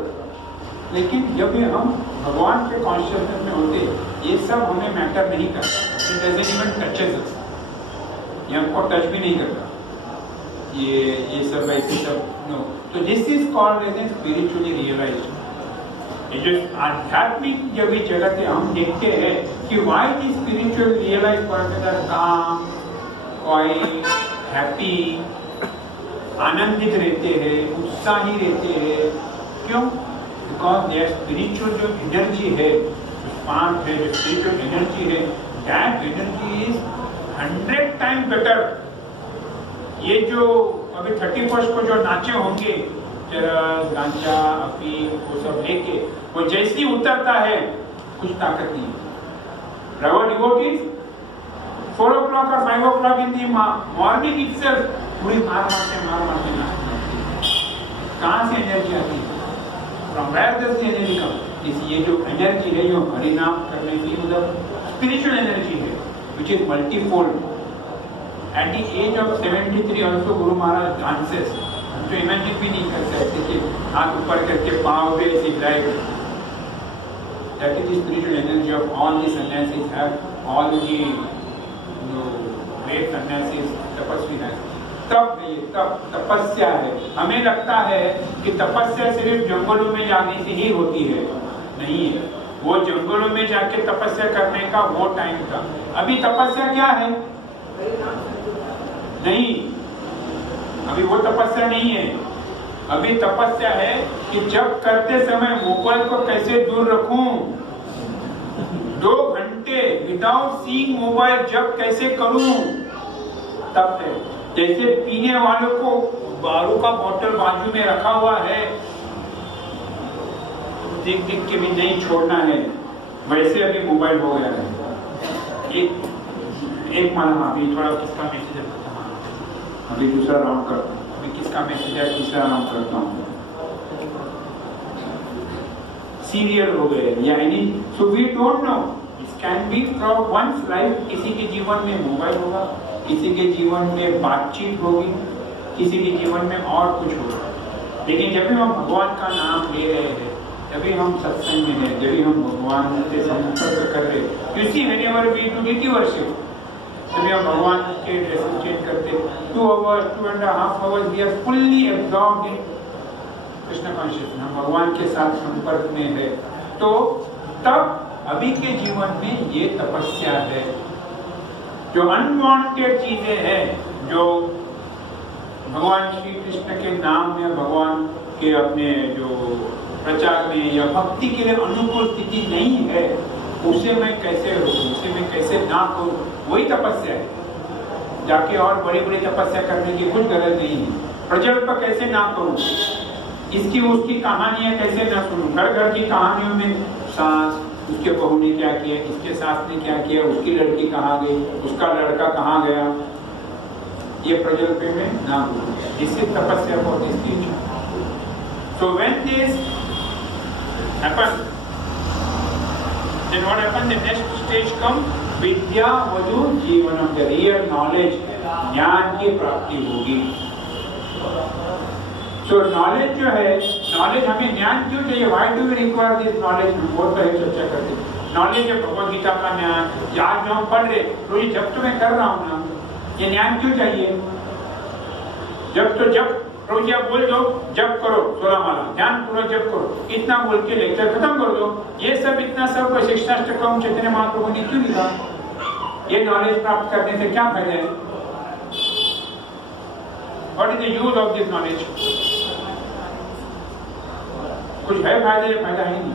लेकिन जब भी हम भगवान के कॉन्शियसनेस में होते, ये सब हमें मैटर नहीं करता. इट डजंट इवन टचेस अस. ये हमको टच भी नहीं करता. ये सब ऐसे सब नो। तो this is called as spiritually realised. ये जो आध्यात्मिक जब भी जगत है हम देखते हैं कि why the spiritual realise person are calm, quiet, happy, आनंदित रहते हैं, उत्साही रहते हैं। क्यों? बिकॉज देयर स्पिरिचुअल जो एनर्जी है, जो स्पार्क है, जो स्पिरिचुअल एनर्जी है, that energy is 100 times better. ये जो अभी 31st को जो नाचे होंगे चरस, गांजा, अफीम, वो सब लेके, वो जैसे ही उतरता है कुछ ताकत नहीं है। रवर डिवोटीज 4 o'clock और 5 o'clock इन दी मॉर्निंग इटसेल्फ पूरी मार मारते नाचते। कहाँ से एनर्जी आती है? From where does the energy come? ये जो एनर्जी है जो हरिनाम करने की मतलब स्पिरिचुअल एनर्जी है which is multifold. At the age of 73 also Guru Maharaj dances. हम तो इमेजिन भी नहीं कर सकते कि हाथ ऊपर करके पाँव पे ऐसे drive. That is the spiritual energy of all the sannyasis have, all the great sannyasis, तपस्वी हैं। तब तपस्या है। हमें लगता है कि तपस्या सिर्फ जंगलों में जाने से ही होती है, नहीं है। वो जंगलों में जाके तपस्या करने का वो टाइम था। अभी तपस्या क्या है? नहीं, अभी वो तपस्या नहीं है। अभी तपस्या है कि जब करते समय मोबाइल को कैसे दूर रखूं, 2 घंटे विदाउट सीइंग मोबाइल जब कैसे करूं, तब है। जैसे पीने वालों को दारू का बोतल बाजू में रखा हुआ है, देख देख के भी नहीं छोड़ना है, वैसे अभी मोबाइल हो गया है। एक माना अभी थोड़ा किसका मैसेज है, अभी दूसरा राउंड करता हूँ। अभी किसका मैसेज है, तीसरा राउंड करता हूँ। सीरियल हो गए यानी so we don't know, it can be from one's life. किसी के जीवन में मोबाइल होगा, किसी के जीवन में बातचीत होगी, किसी के जीवन में और कुछ होगा। लेकिन जब भी हम भगवान का नाम ले रहे हैं, जब हम सत्संग में हैं, जब हम भगवान से संपर्क कर रहे हैं, किसी whenever we do deity worship, जब हम भगवान के ड्रेसेस चेंज करते 2 hours, 2.5 hours we are fully absorbed in Krishna consciousness, हम भगवान के साथ संपर्क में है। तो तब अभी के जीवन में ये तपस्या है। जो अनवांटेड चीजें हैं, जो भगवान श्री कृष्ण के नाम में, भगवान के अपने जो प्रचार में या भक्ति के लिए अनुकूल स्थिति नहीं है, उसे मैं कैसे रोकूं, उसे मैं कैसे ना करूं, वही तपस्या है। जाके और बड़ी बड़ी तपस्या करने की कुछ गरज नहीं है। प्रज्वल पर कैसे ना करूं, इसकी उसकी कहानियां कैसे ना सुनूं। घर घर की कहानियों में सास, उसके बहू ने क्या किया, इसके सास ने क्या किया, उसकी लड़की कहाँ गई, उसका लड़का कहाँ गया, ये प्रज्वल पे में ना करूं। इससे तपस्या बहुत स्टेज है। So when this happens, then what happens? The next stage comes विद्या वधु जीवनम, the real knowledge, ज्ञान की प्राप्ति होगी। So knowledge जो है, knowledge हमें ज्ञान क्यों चाहिए? Why do we require this knowledge? हम बहुत पहले चर्चा करते हैं। Knowledge है भगवद गीता का ज्ञान, आज जो हम पढ़ रहे, रोज जब तो मैं कर रहा हूँ ना, ये ज्ञान क्यों चाहिए? जब तो जब रोज आप बोल दो, जब करो 16 माला, ध्यान पूर्वक जब करो, इतना बोल के लेक्चर खत्म कर दो। ये सब इतना सब शिक्षाष्टकम चैतन्य महाप्रभु ने क्यों लिखा? ये नॉलेज प्राप्त करने से क्या फायदा है? What is the use of this knowledge? कुछ है फायदा? या फायदा है नहीं।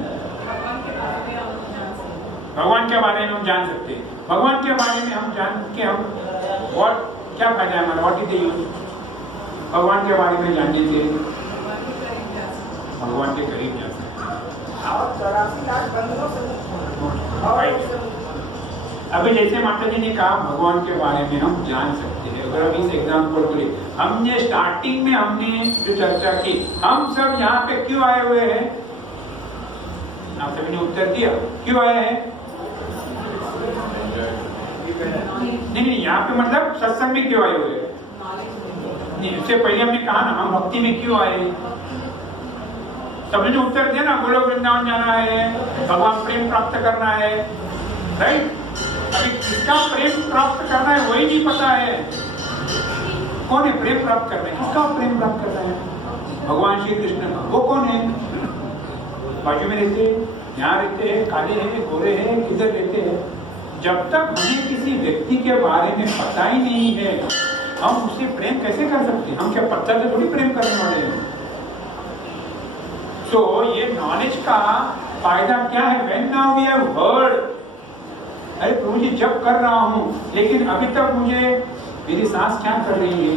भगवान के बारे में हम जान सकते हैं। भगवान के बारे में हम जान के हम क्या फायदा है हमारा? What is the use? भगवान के बारे में जानने से भगवान के करीब जा सकते हैं। अभी जैसे माता जी ने कहा भगवान के बारे में हम जान सकते हैं। अगर हम इस एग्जाम्पल को ले, हमने स्टार्टिंग में हमने जो चर्चा की, हम सब यहाँ पे क्यों आए हुए हैं? आप सभी ने उत्तर दिया, क्यों आए हैं? नहीं, यहाँ पे मतलब सत्संग में क्यों आए हुए हैं? नहीं, इससे पहले हमने कहा ना हम भक्ति में क्यों आए। सबने जो उत्तर दिया ना, गोलोक वृंदावन जाना है, भगवान प्रेम प्राप्त करना है, राइट। अभी किसका प्रेम प्राप्त करना है वही नहीं पता है। कौन है प्रेम प्राप्त कर रहे हैं? किसका प्रेम प्राप्त कर रहे हैं? भगवान श्री कृष्ण का। वो कौन है? बाजू में रहते हैं, यहाँ रहते हैं, काले हैं, गोरे हैं, किधर रहते हैं? जब तक हमें किसी व्यक्ति के बारे में पता ही नहीं है, हम उससे प्रेम कैसे कर सकते हैं? हम क्या पत्थर से थोड़ी प्रेम करने वाले हैं? तो ये नॉलेज का फायदा क्या है? When now we have heard, अरे प्रभु जी जब कर रहा हूँ, लेकिन अभी तक मुझे मेरी सास क्या कर रही है,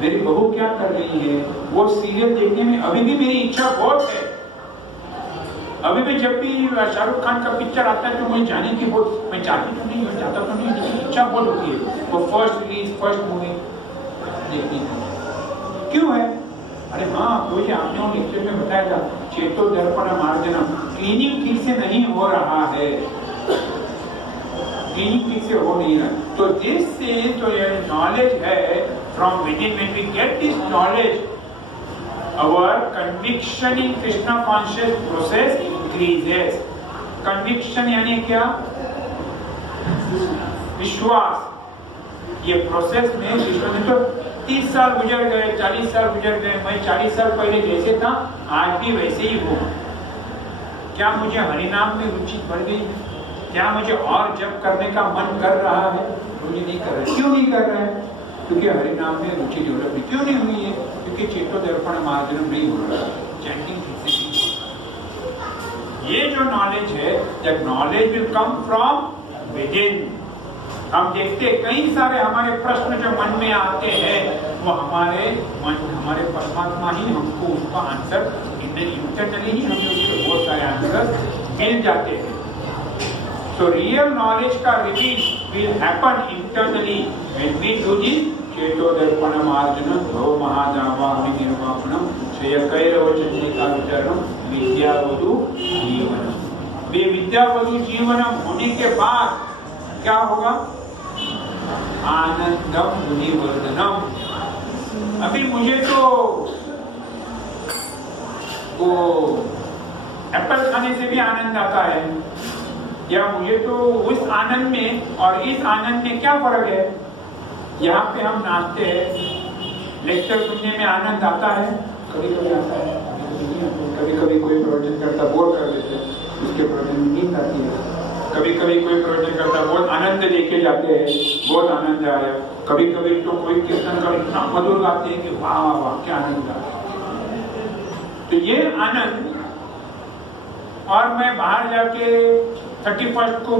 मेरी बहू क्या कर रही है, वो सीरियल देखने में अभी भी मेरी इच्छा बहुत है। अभी भी जब भी शाहरुख खान का पिक्चर आता है तो मुझे जाने की बहुत, मैं चाहती तो नहीं, मैं चाहता तो नहीं, लेकिन इच्छा बहुत होती है वो फर्स्ट रिलीज, फर्स्ट मूवी देखने की। क्यों है? अरे हाँ, तो ये आपने वो लेक्चर में बताया था, चेतो दर्पण मार्जनम, क्लीनिंग ठीक से नहीं हो रहा है, क्लीनिंग ठीक से हो नहीं रहा। तो दिस से जो ये नॉलेज है from within, when we get this knowledge, our conviction in Krishna conscious process increases. Conviction यानी क्या? विश्वास। ये प्रोसेस में विश्वास, तो 30 साल गुजर गए, 40 साल गुजर गए, मैं 40 साल पहले जैसे था आज भी वैसे ही हूँ। क्या मुझे हरिनाम में रुचि बढ़ गई? क्या मुझे और जप करने का मन कर रहा है? मुझे नहीं कर रहा है। क्यों नहीं कर रहा है? क्योंकि हरिनाम में रुचि डेवलप नहीं। क्यों नहीं हुई है? क्योंकि चेतो दर्पण मार्जनम नहीं हो रहा है, चैंटिंग ठीक से नहीं हो रहा। ये जो नॉलेज है, that knowledge will come from with in. हम देखते कई सारे हमारे प्रश्न जो मन में आते हैं, वो हमारे परमात्मा ही हमको उसका आंसर इंटरनली ही हमें उसके बहुत सारे आंसर मिल जाते हैं। So real knowledge का release will happen internally when we do this चेतो दर्पण मार्जनम भव महादावाग्नि निर्वापनम श्रेयकैरव चंद्रिका विचरणम विद्यावधु जीवनम। वे विद्यावधु जीवनम होने के बाद क्या होगा? आनंदम गुणिवर्धनम। अभी मुझे तो वो एप्पल खाने से भी आनंद आता है, या मुझे तो उस आनंद में और इस आनंद में क्या फर्क है? यहाँ पे हम नाचते हैं, लेक्चर सुनने में आनंद आता है, कभी कभी आता है, कभी कभी कोई प्रवचन करता बोर कर देते, उसके प्रवचन में नींद आती है, कभी कभी कोई प्रवचन करता बहुत आनंद लेके जाते हैं, बहुत आनंद आया, कभी कभी तो कोई कीर्तन का इतना मधुर गाते हैं कि वाह वाह क्या आनंद आया। तो ये आनंद, और मैं बाहर जाके 31st को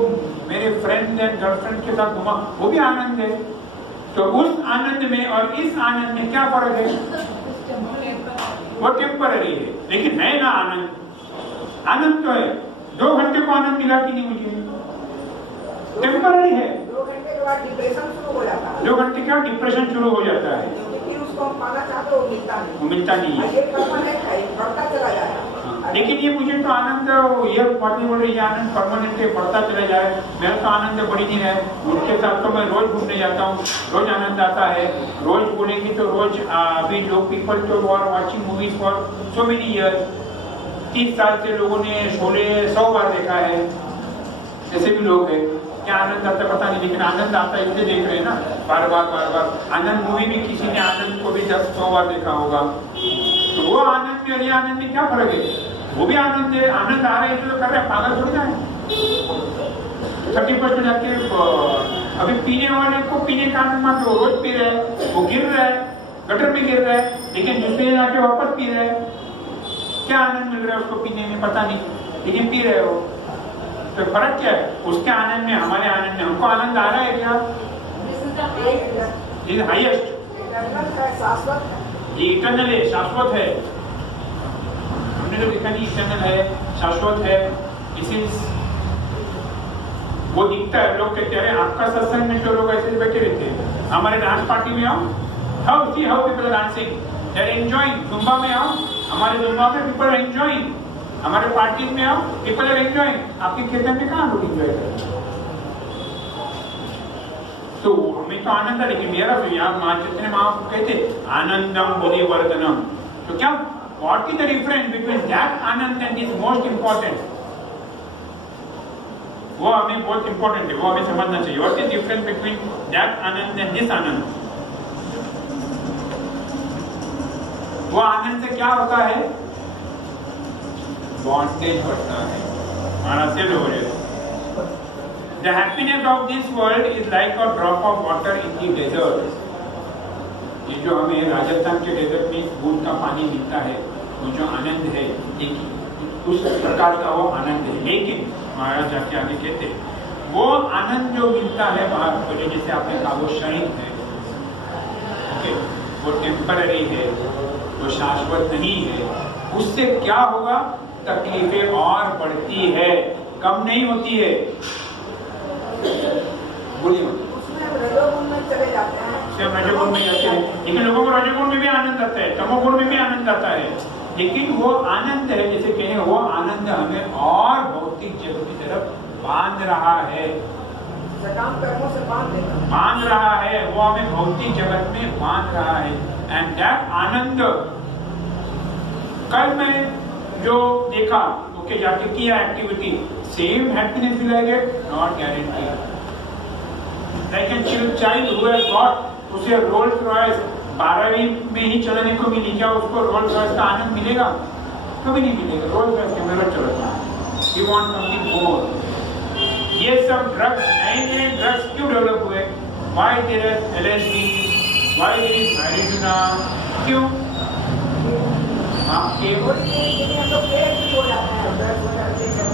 मेरे फ्रेंड एंड गर्लफ्रेंड के साथ घुमा, वो भी आनंद है। तो उस आनंद में और इस आनंद में क्या फर्क है? वो टेम्पररी है, लेकिन है ना आनंद। आनंद तो है, 2 घंटे को आनंद मिला कि नहीं मुझे? टेम्पररी है। 2 घंटे के बाद डिप्रेशन शुरू हो जाता है। 2 घंटे क्या डिप्रेशन शुरू हो जाता है, फिर उसको हम पाना चाहते हो, मिलता नहीं है। ये परमानेंट है, बढ़ता चला जाएगा। लेकिन ये मुझे तो आनंद, ये बोल रही है आनंद परमानेंट है, बढ़ता चला जाए, मेरा तो आनंद बढ़ी नहीं है। उनके साथ तो मैं रोज घूमने जाता हूँ, रोज आनंद आता है। रोज बोलेंगे तो रोज, अभी लोग पीपल तो are watching movies for so many years, 30 साल से लोगों ने शोले 100 बार देखा है, ऐसे भी लोग हैं। क्या आनंद आता है पता नहीं, लेकिन आनंद आता है, इसलिए देख रहे हैं ना बार बार। आनंद मूवी भी किसी ने आनंद को भी 10-100 बार देखा होगा। तो वो आनंद में और ये आनंद में क्या फर्क है? वो भी आनंद है, आनंद आ रहा है तो कर रहे हैं, पागल थोड़ी ना है। 30% जाके अभी पीने वाले को पीने का आनंद मान लो, रोज पी रहे हैं, वो गिर रहा है, गटर में गिर रहा है, लेकिन दूसरे जाके वापस पी रहे हैं। क्या आनंद मिल रहा है उसको पीने में पता नहीं, लेकिन पी रहे हो। तो फर्क क्या है? उसके आनंद में हमारे आनंद में, हमको आनंद आ रहा है क्या? हाईएस्ट, ये इटर्नल है, शाश्वत है। हमने तो देखा नहीं, इटर्नल है, शाश्वत है। वो दिखता है, लोग कहते हैं आपका सत्संग में तो लोग ऐसे बैठे रहते हैं, हमारे डांस पार्टी में आओ, how people dancing, they are enjoying. Zumba में आओ, हमारे जुम्बा में पीपल आर एंजॉयिंग, हमारे पार्टी में आओ, पीपल आर एंजॉयिंग। आपके कीर्तन में कहाँ लोग एंजॉय करते हैं? तो हमें तो आनंद है, लेकिन मेरा तो यहाँ माँ चैतन्य महाप्रभु कहते आनंदम बोधि वर्धनम। तो क्या, what is the difference between that आनंद एंड दिस मोस्ट इंपॉर्टेंट? वो हमें बहुत इंपॉर्टेंट है, वो हमें समझना चाहिए। What is difference between that आनंद एंड दिस आनंद? वो आनंद से क्या होता है? बॉन्डेज बढ़ता है, हमारा सेल हो जाए। The happiness of this world is like a drop of water in the desert. ये जो हमें राजस्थान के डेजर्ट में बूंद का पानी मिलता है, वो जो आनंद है, उस प्रकार का वो आनंद है। लेकिन महाराज जाके आगे कहते वो आनंद जो मिलता है बाहर, जैसे आपने कहा वो क्षणिक है, वो टेम्पररी है, वो शाश्वत नहीं है। उससे क्या होगा? तकलीफें और बढ़ती है, कम नहीं होती है। बोलिए। रजोगुण में चले जाते हैं, रजोगुण में जाते हैं, लेकिन लोगों को रजोगुण में भी आनंद आता है, तमोगुण में भी आनंद आता है। लेकिन वो आनंद है, जैसे कहें वो आनंद हमें और भौतिक जगत की तरफ बांध रहा है, कर्मों से बांध रहा है, वो हमें भौतिक जगत में बांध रहा है। एंड दैट आनंद कल मैं जो देखा, ओके, जाके किया activity, same happiness will I get? Not guarantee. Like a child who has got, उसे रोल्स रॉयस 12वीं में ही चलाने को मिली, क्या उसको रोल्स रॉयस का आनंद मिलेगा? कभी नहीं मिलेगा। रोल्स रॉयस कैमरा चलाता है, ही वांट समथिंग मोर। ये सब ड्रग्स, नए नए ड्रग्स क्यों डेवलप हुए? Why there is LSD, why there is marijuana, क्यों? आपके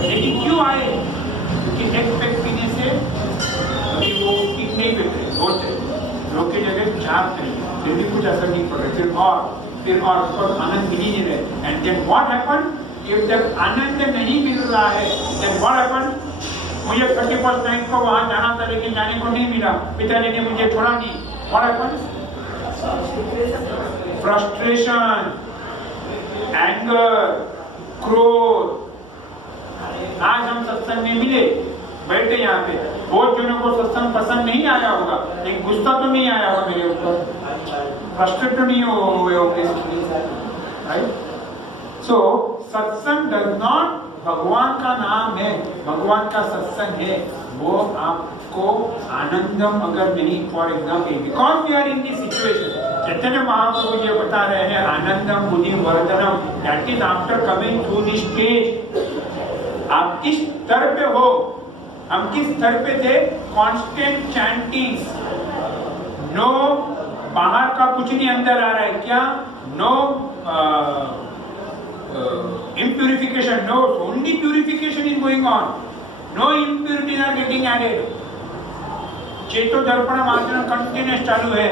लेकिन क्यों आए? क्योंकि नेक्स्ट पीने से अभी वो किक नहीं पीते, होते लोग की जगह चार करिए, फिर भी कुछ असर नहीं पड़ रहा, फिर और उसको आनंद मिल ही नहीं रहे। And then what happen? If जब आनंद नहीं मिल रहा है, देन व्हाट हैपन? मुझे 31st नाइट को वहां जाना था, लेकिन जाने को नहीं मिला, पिताजी ने मुझे छोड़ा नहीं। What happen? फ्रस्ट्रेशन, एंगर, क्रोध। आज हम सत्संग में मिले, बैठे यहाँ पे, बहुत जनों को सत्संग पसंद नहीं आया होगा, लेकिन गुस्सा तो नहीं आया होगा मेरे ऊपर, फ्रस्ट्रेट तो नहीं हुए होंगे। राइट? सो सत्संग डज नॉट, भगवान का नाम है, भगवान का सत्संग है, वो आपको आनंदम अगर नहीं, for example because we are in this situation, Chaitanya Mahaprabhu ये बता रहे हैं आनंदम बुद्धि वर्धनम, that is after coming through this stage. आप किस स्तर पे हो? हम किस स्तर पे थे? कांस्टेंट चैंटिंग, नो बाहर का कुछ नहीं अंदर आ रहा है, क्या? No impurification, no, only purification is going on, no impurities are getting added, चेतो दर्पण मार्जन कंटिन्यूस चालू है।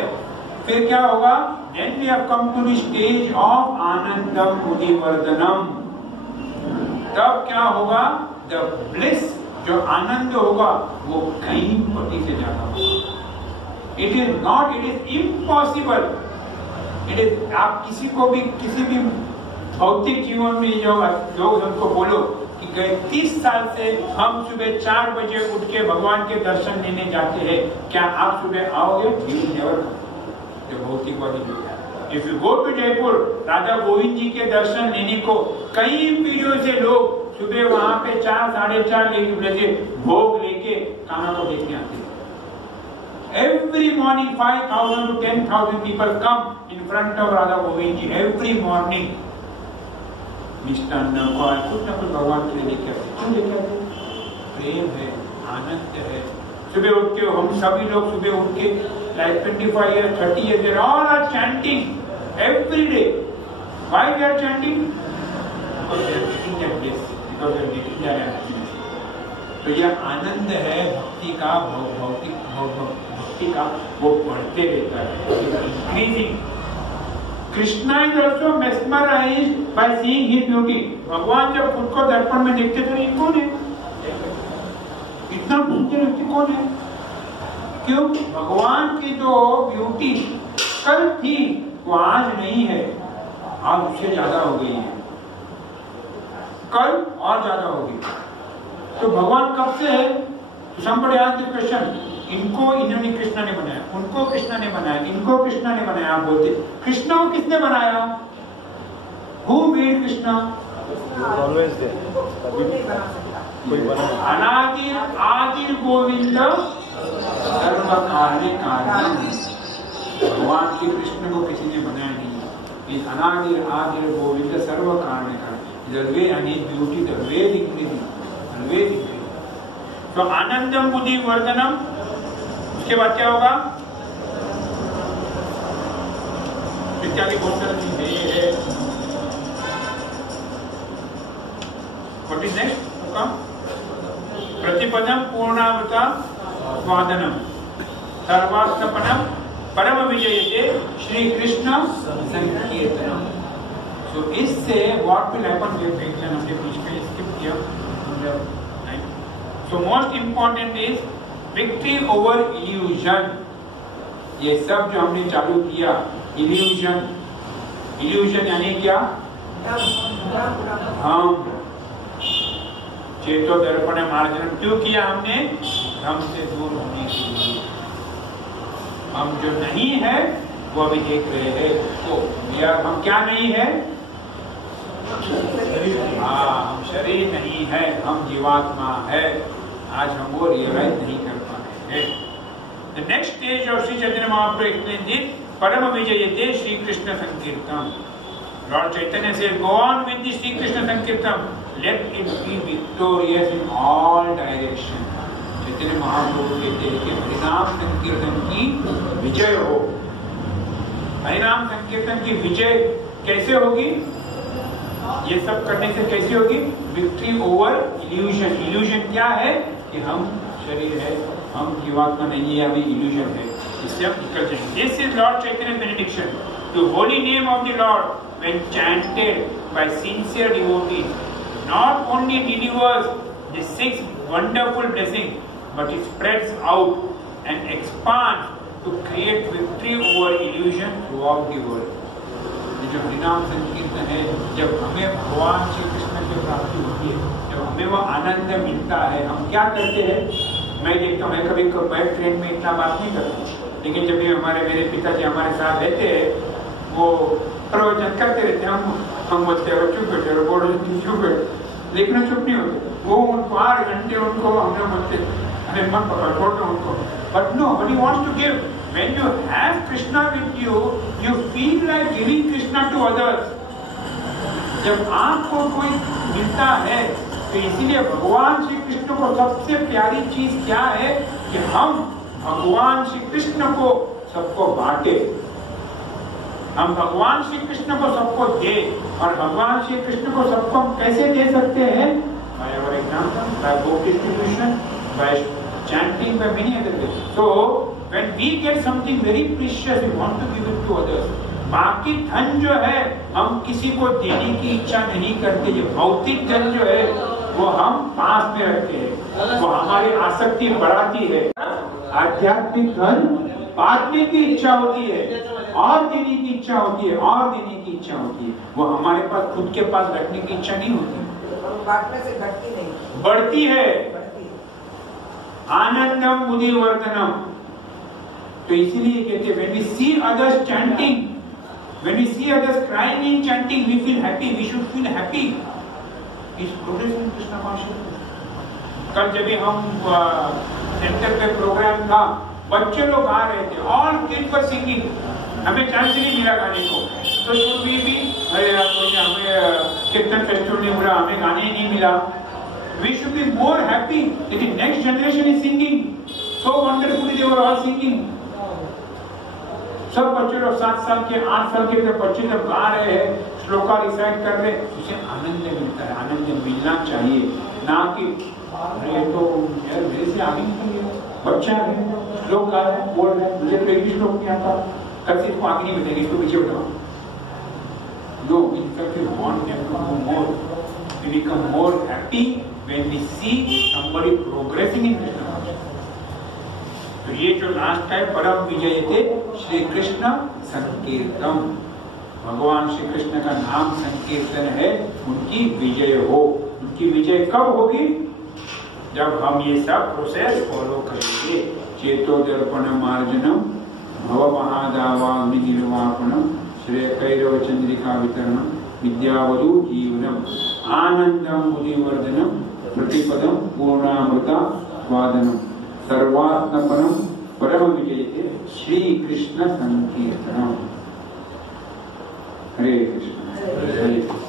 फिर क्या होगा? Then we have come to the stage of आनंदम बुद्धि वर्धनम। तब क्या होगा? The bliss, जो आनंद होगा वो कहीं कोटि से ज्यादा होगा। It is not, it is impossible, it is, आप किसी को भी किसी भी भौतिक जीवन में जो लोग उनको बोलो कि गए 30 साल से हम सुबह 4 बजे उठ के भगवान के दर्शन लेने जाते हैं, क्या आप सुबह आओगे? भौतिकवादी। If you go to Jaipur, Raja Govind ji के दर्शन लेने को कई पीढ़ियों से लोग सुबह वहां पे 4, 4:30 बजे भोग लेके कान्हा को देखने आते हैं। Every morning 5,000 to 10,000 people come in front of Radha Govind ji every morning. मिष्टान्न कुछ न कुछ भगवान के लिए लेके आते। क्यों लेके आते? प्रेम है, आनंद है। सुबह उठ के हम सभी लोग सुबह उठ के like 25 years, 30 years, they all are chanting every day. Why they are chanting? Because they are getting that bliss, because they are getting that happiness. तो यह आनंद है भक्ति का, भक्ति का वो बढ़ते रहता है, increasing. Krishna is also mesmerized by seeing his beauty. भगवान जब खुद को दर्पण में देखते थे, ये कौन है? इतना सुंदर व्यक्ति कौन है? क्यों? भगवान की जो ब्यूटी कल थी वो आज नहीं है, आज उससे ज्यादा हो गई है, कल और ज्यादा होगी। तो भगवान कब से है? somebody asked the question, इनको इन्होंने कृष्णा ने बनाया, उनको कृष्णा ने बनाया, इनको कृष्णा ने बनाया। आप बोलते कृष्णा को किसने बनाया? Who made Krishna? Always there. अनादि आदि गोविंद सर्व काले कारण। भगवान के कृष्ण को किसी ने बनाया नहीं, is Anadir Adir Govinda Sarva Karnika. Is always and his beauty is always increasing, always increasing. तो आनंदम बुद्धि वर्धनम, उसके बाद क्या होगा? इत्यादि बहुत सारी चीजें है. What is next? प्रतिपदम पूर्णावता वादनम सर्वास्तपनम परम विजयते श्री कृष्ण संकीर्तनम. So इससे what will happen? हमने बीच में skip किया. So most important is victory over illusion. ये सब जो हमने चालू किया, illusion यानी क्या? हम चेतो दर्पण मार्जन क्यों किया हमने? हम से दूर होने के लिए. हम जो नहीं है वो अभी देख रहे हैं. तो यार हम क्या नहीं है? हम शरीर नहीं है, हम जीवात्मा है. आज हम वो रियलाइज नहीं कर पा रहे हैं. The next stage of Sri Chaitanya Mahaprabhu explained this Parama Vijayate Shri Krishna Sankirtan. Lord Chaitanya says, go on with the Shri Krishna Sankirtan. Let it be victorious in all directions. Chaitanya Mahaprabhu कहते हैं कि हरिनाम संकीर्तन की विजय हो. हरिनाम संकीर्तन की विजय कैसे होगी? ये सब करने से कैसे होगी? Victory over illusion. इल्यूजन क्या है? कि हम शरीर है, हम जीवात्मा नहीं है, हमें इल्यूजन है. इससे हम निकल जाएंगे. This is Lord Chaitanya's benediction. The holy name of the Lord, when chanted by sincere devotees, not only delivers the 6 wonderful blessings, but it spreads out and expands to create victory over illusion throughout the world. जो हरिनाम संकीर्तन है, जब हमें भगवान श्री कृष्ण की प्राप्ति होती है, जब हमें वो आनंद मिलता है, हम क्या करते हैं? मैं देखता हूँ, मैं कभी ट्रेन में इतना बात नहीं करता, लेकिन जब भी मेरे पिताजी हमारे साथ रहते हैं, वो प्रवचन करते रहते हैं, हम बोलते हैं चुप बैठे, बोलो चुप बैठे, लेकिन चुप नहीं होते. वो उनको 8 घंटे उनको हमने बोलते अरे मन पकड़ छोड़ दो उनको. But no, but he wants to give. When you have Krishna with you, you feel like giving Krishna to others. जब आपको कोई मिलता है, तो इसीलिए भगवान श्री कृष्ण को सबसे प्यारी चीज क्या है? कि हम भगवान श्री कृष्ण को सबको बांटे. हम भगवान श्री कृष्ण को सबको दे. और भगवान श्री कृष्ण को सबको हम कैसे दे सकते हैं? By our example, by book distribution, by chanting, by many other ways. So when we get something very precious, we want to give it to others. बाकी धन जो है हम किसी को देने की इच्छा नहीं करते. जो भौतिक धन जो है वो हम पास में रखते हैं, वो हमारी आसक्ति बढ़ाती है. आध्यात्मिक धन बांटने की इच्छा होती है, और देने की इच्छा होती है, और देने की इच्छा होती है. वो हमारे पास खुद के पास रखने की इच्छा नहीं होती. बांटने से घटती नहीं, बढ़ती है. आनंदम बुद्धि वर्धनम. तो इसीलिए कहते हैं when we see others chanting, when we see others crying in chanting, we feel happy. We should feel happy. It's progressing Krishna consciousness. कल जब भी हम सेंटर पे प्रोग्राम था, बच्चे लोग गा रहे थे, all kids were singing. हमें चांस नहीं मिला गाने को, तो should we be हमें कीर्तन फेस्टिवल ने बोला हमें गाने ही नहीं मिला. We should be more happy that the next generation is singing so wonderfully. They were all singing. सब बच्चे लोग 7 साल के 8 साल के बच्चे जब गा रहे हैं, श्लोका रिसाइट कर रहे, उसे आनंद मिलता है. आनंद मिलना चाहिए, ना कि अरे तो यार मेरे से आगे निकल गया, बच्चा है, श्लोक गा रहा है, बोल रहा है, मुझे तो एक भी श्लोक नहीं आता, कल से इसको आगे नहीं मिलेगा, इसको पीछे उठाओ. No, in fact we want them to do more. We become more happy when we see somebody progressing in Krishna consciousness. तो ये जो लास्ट है परम विजय थे श्री कृष्ण संकीर्तन. भगवान श्री कृष्ण का नाम संकीर्तन है, उनकी विजय हो. उनकी विजय कब होगी? जब हम ये सब प्रोसेस फॉलो करेंगे. चेतो दर्पण मार्जनम, भव महादावाग्नि निर्वापणम, श्रेय कैरव चंद्रिका वितरणम, विद्यावधु जीवनम, आनंदम बुद्धिवर्धनम, प्रतिपदम पूर्णामृता स्वादनम, सर्वात्मपनम परम विजयते श्री कृष्ण संकीर्तनम. हरे कृष्ण हरे कृष्ण।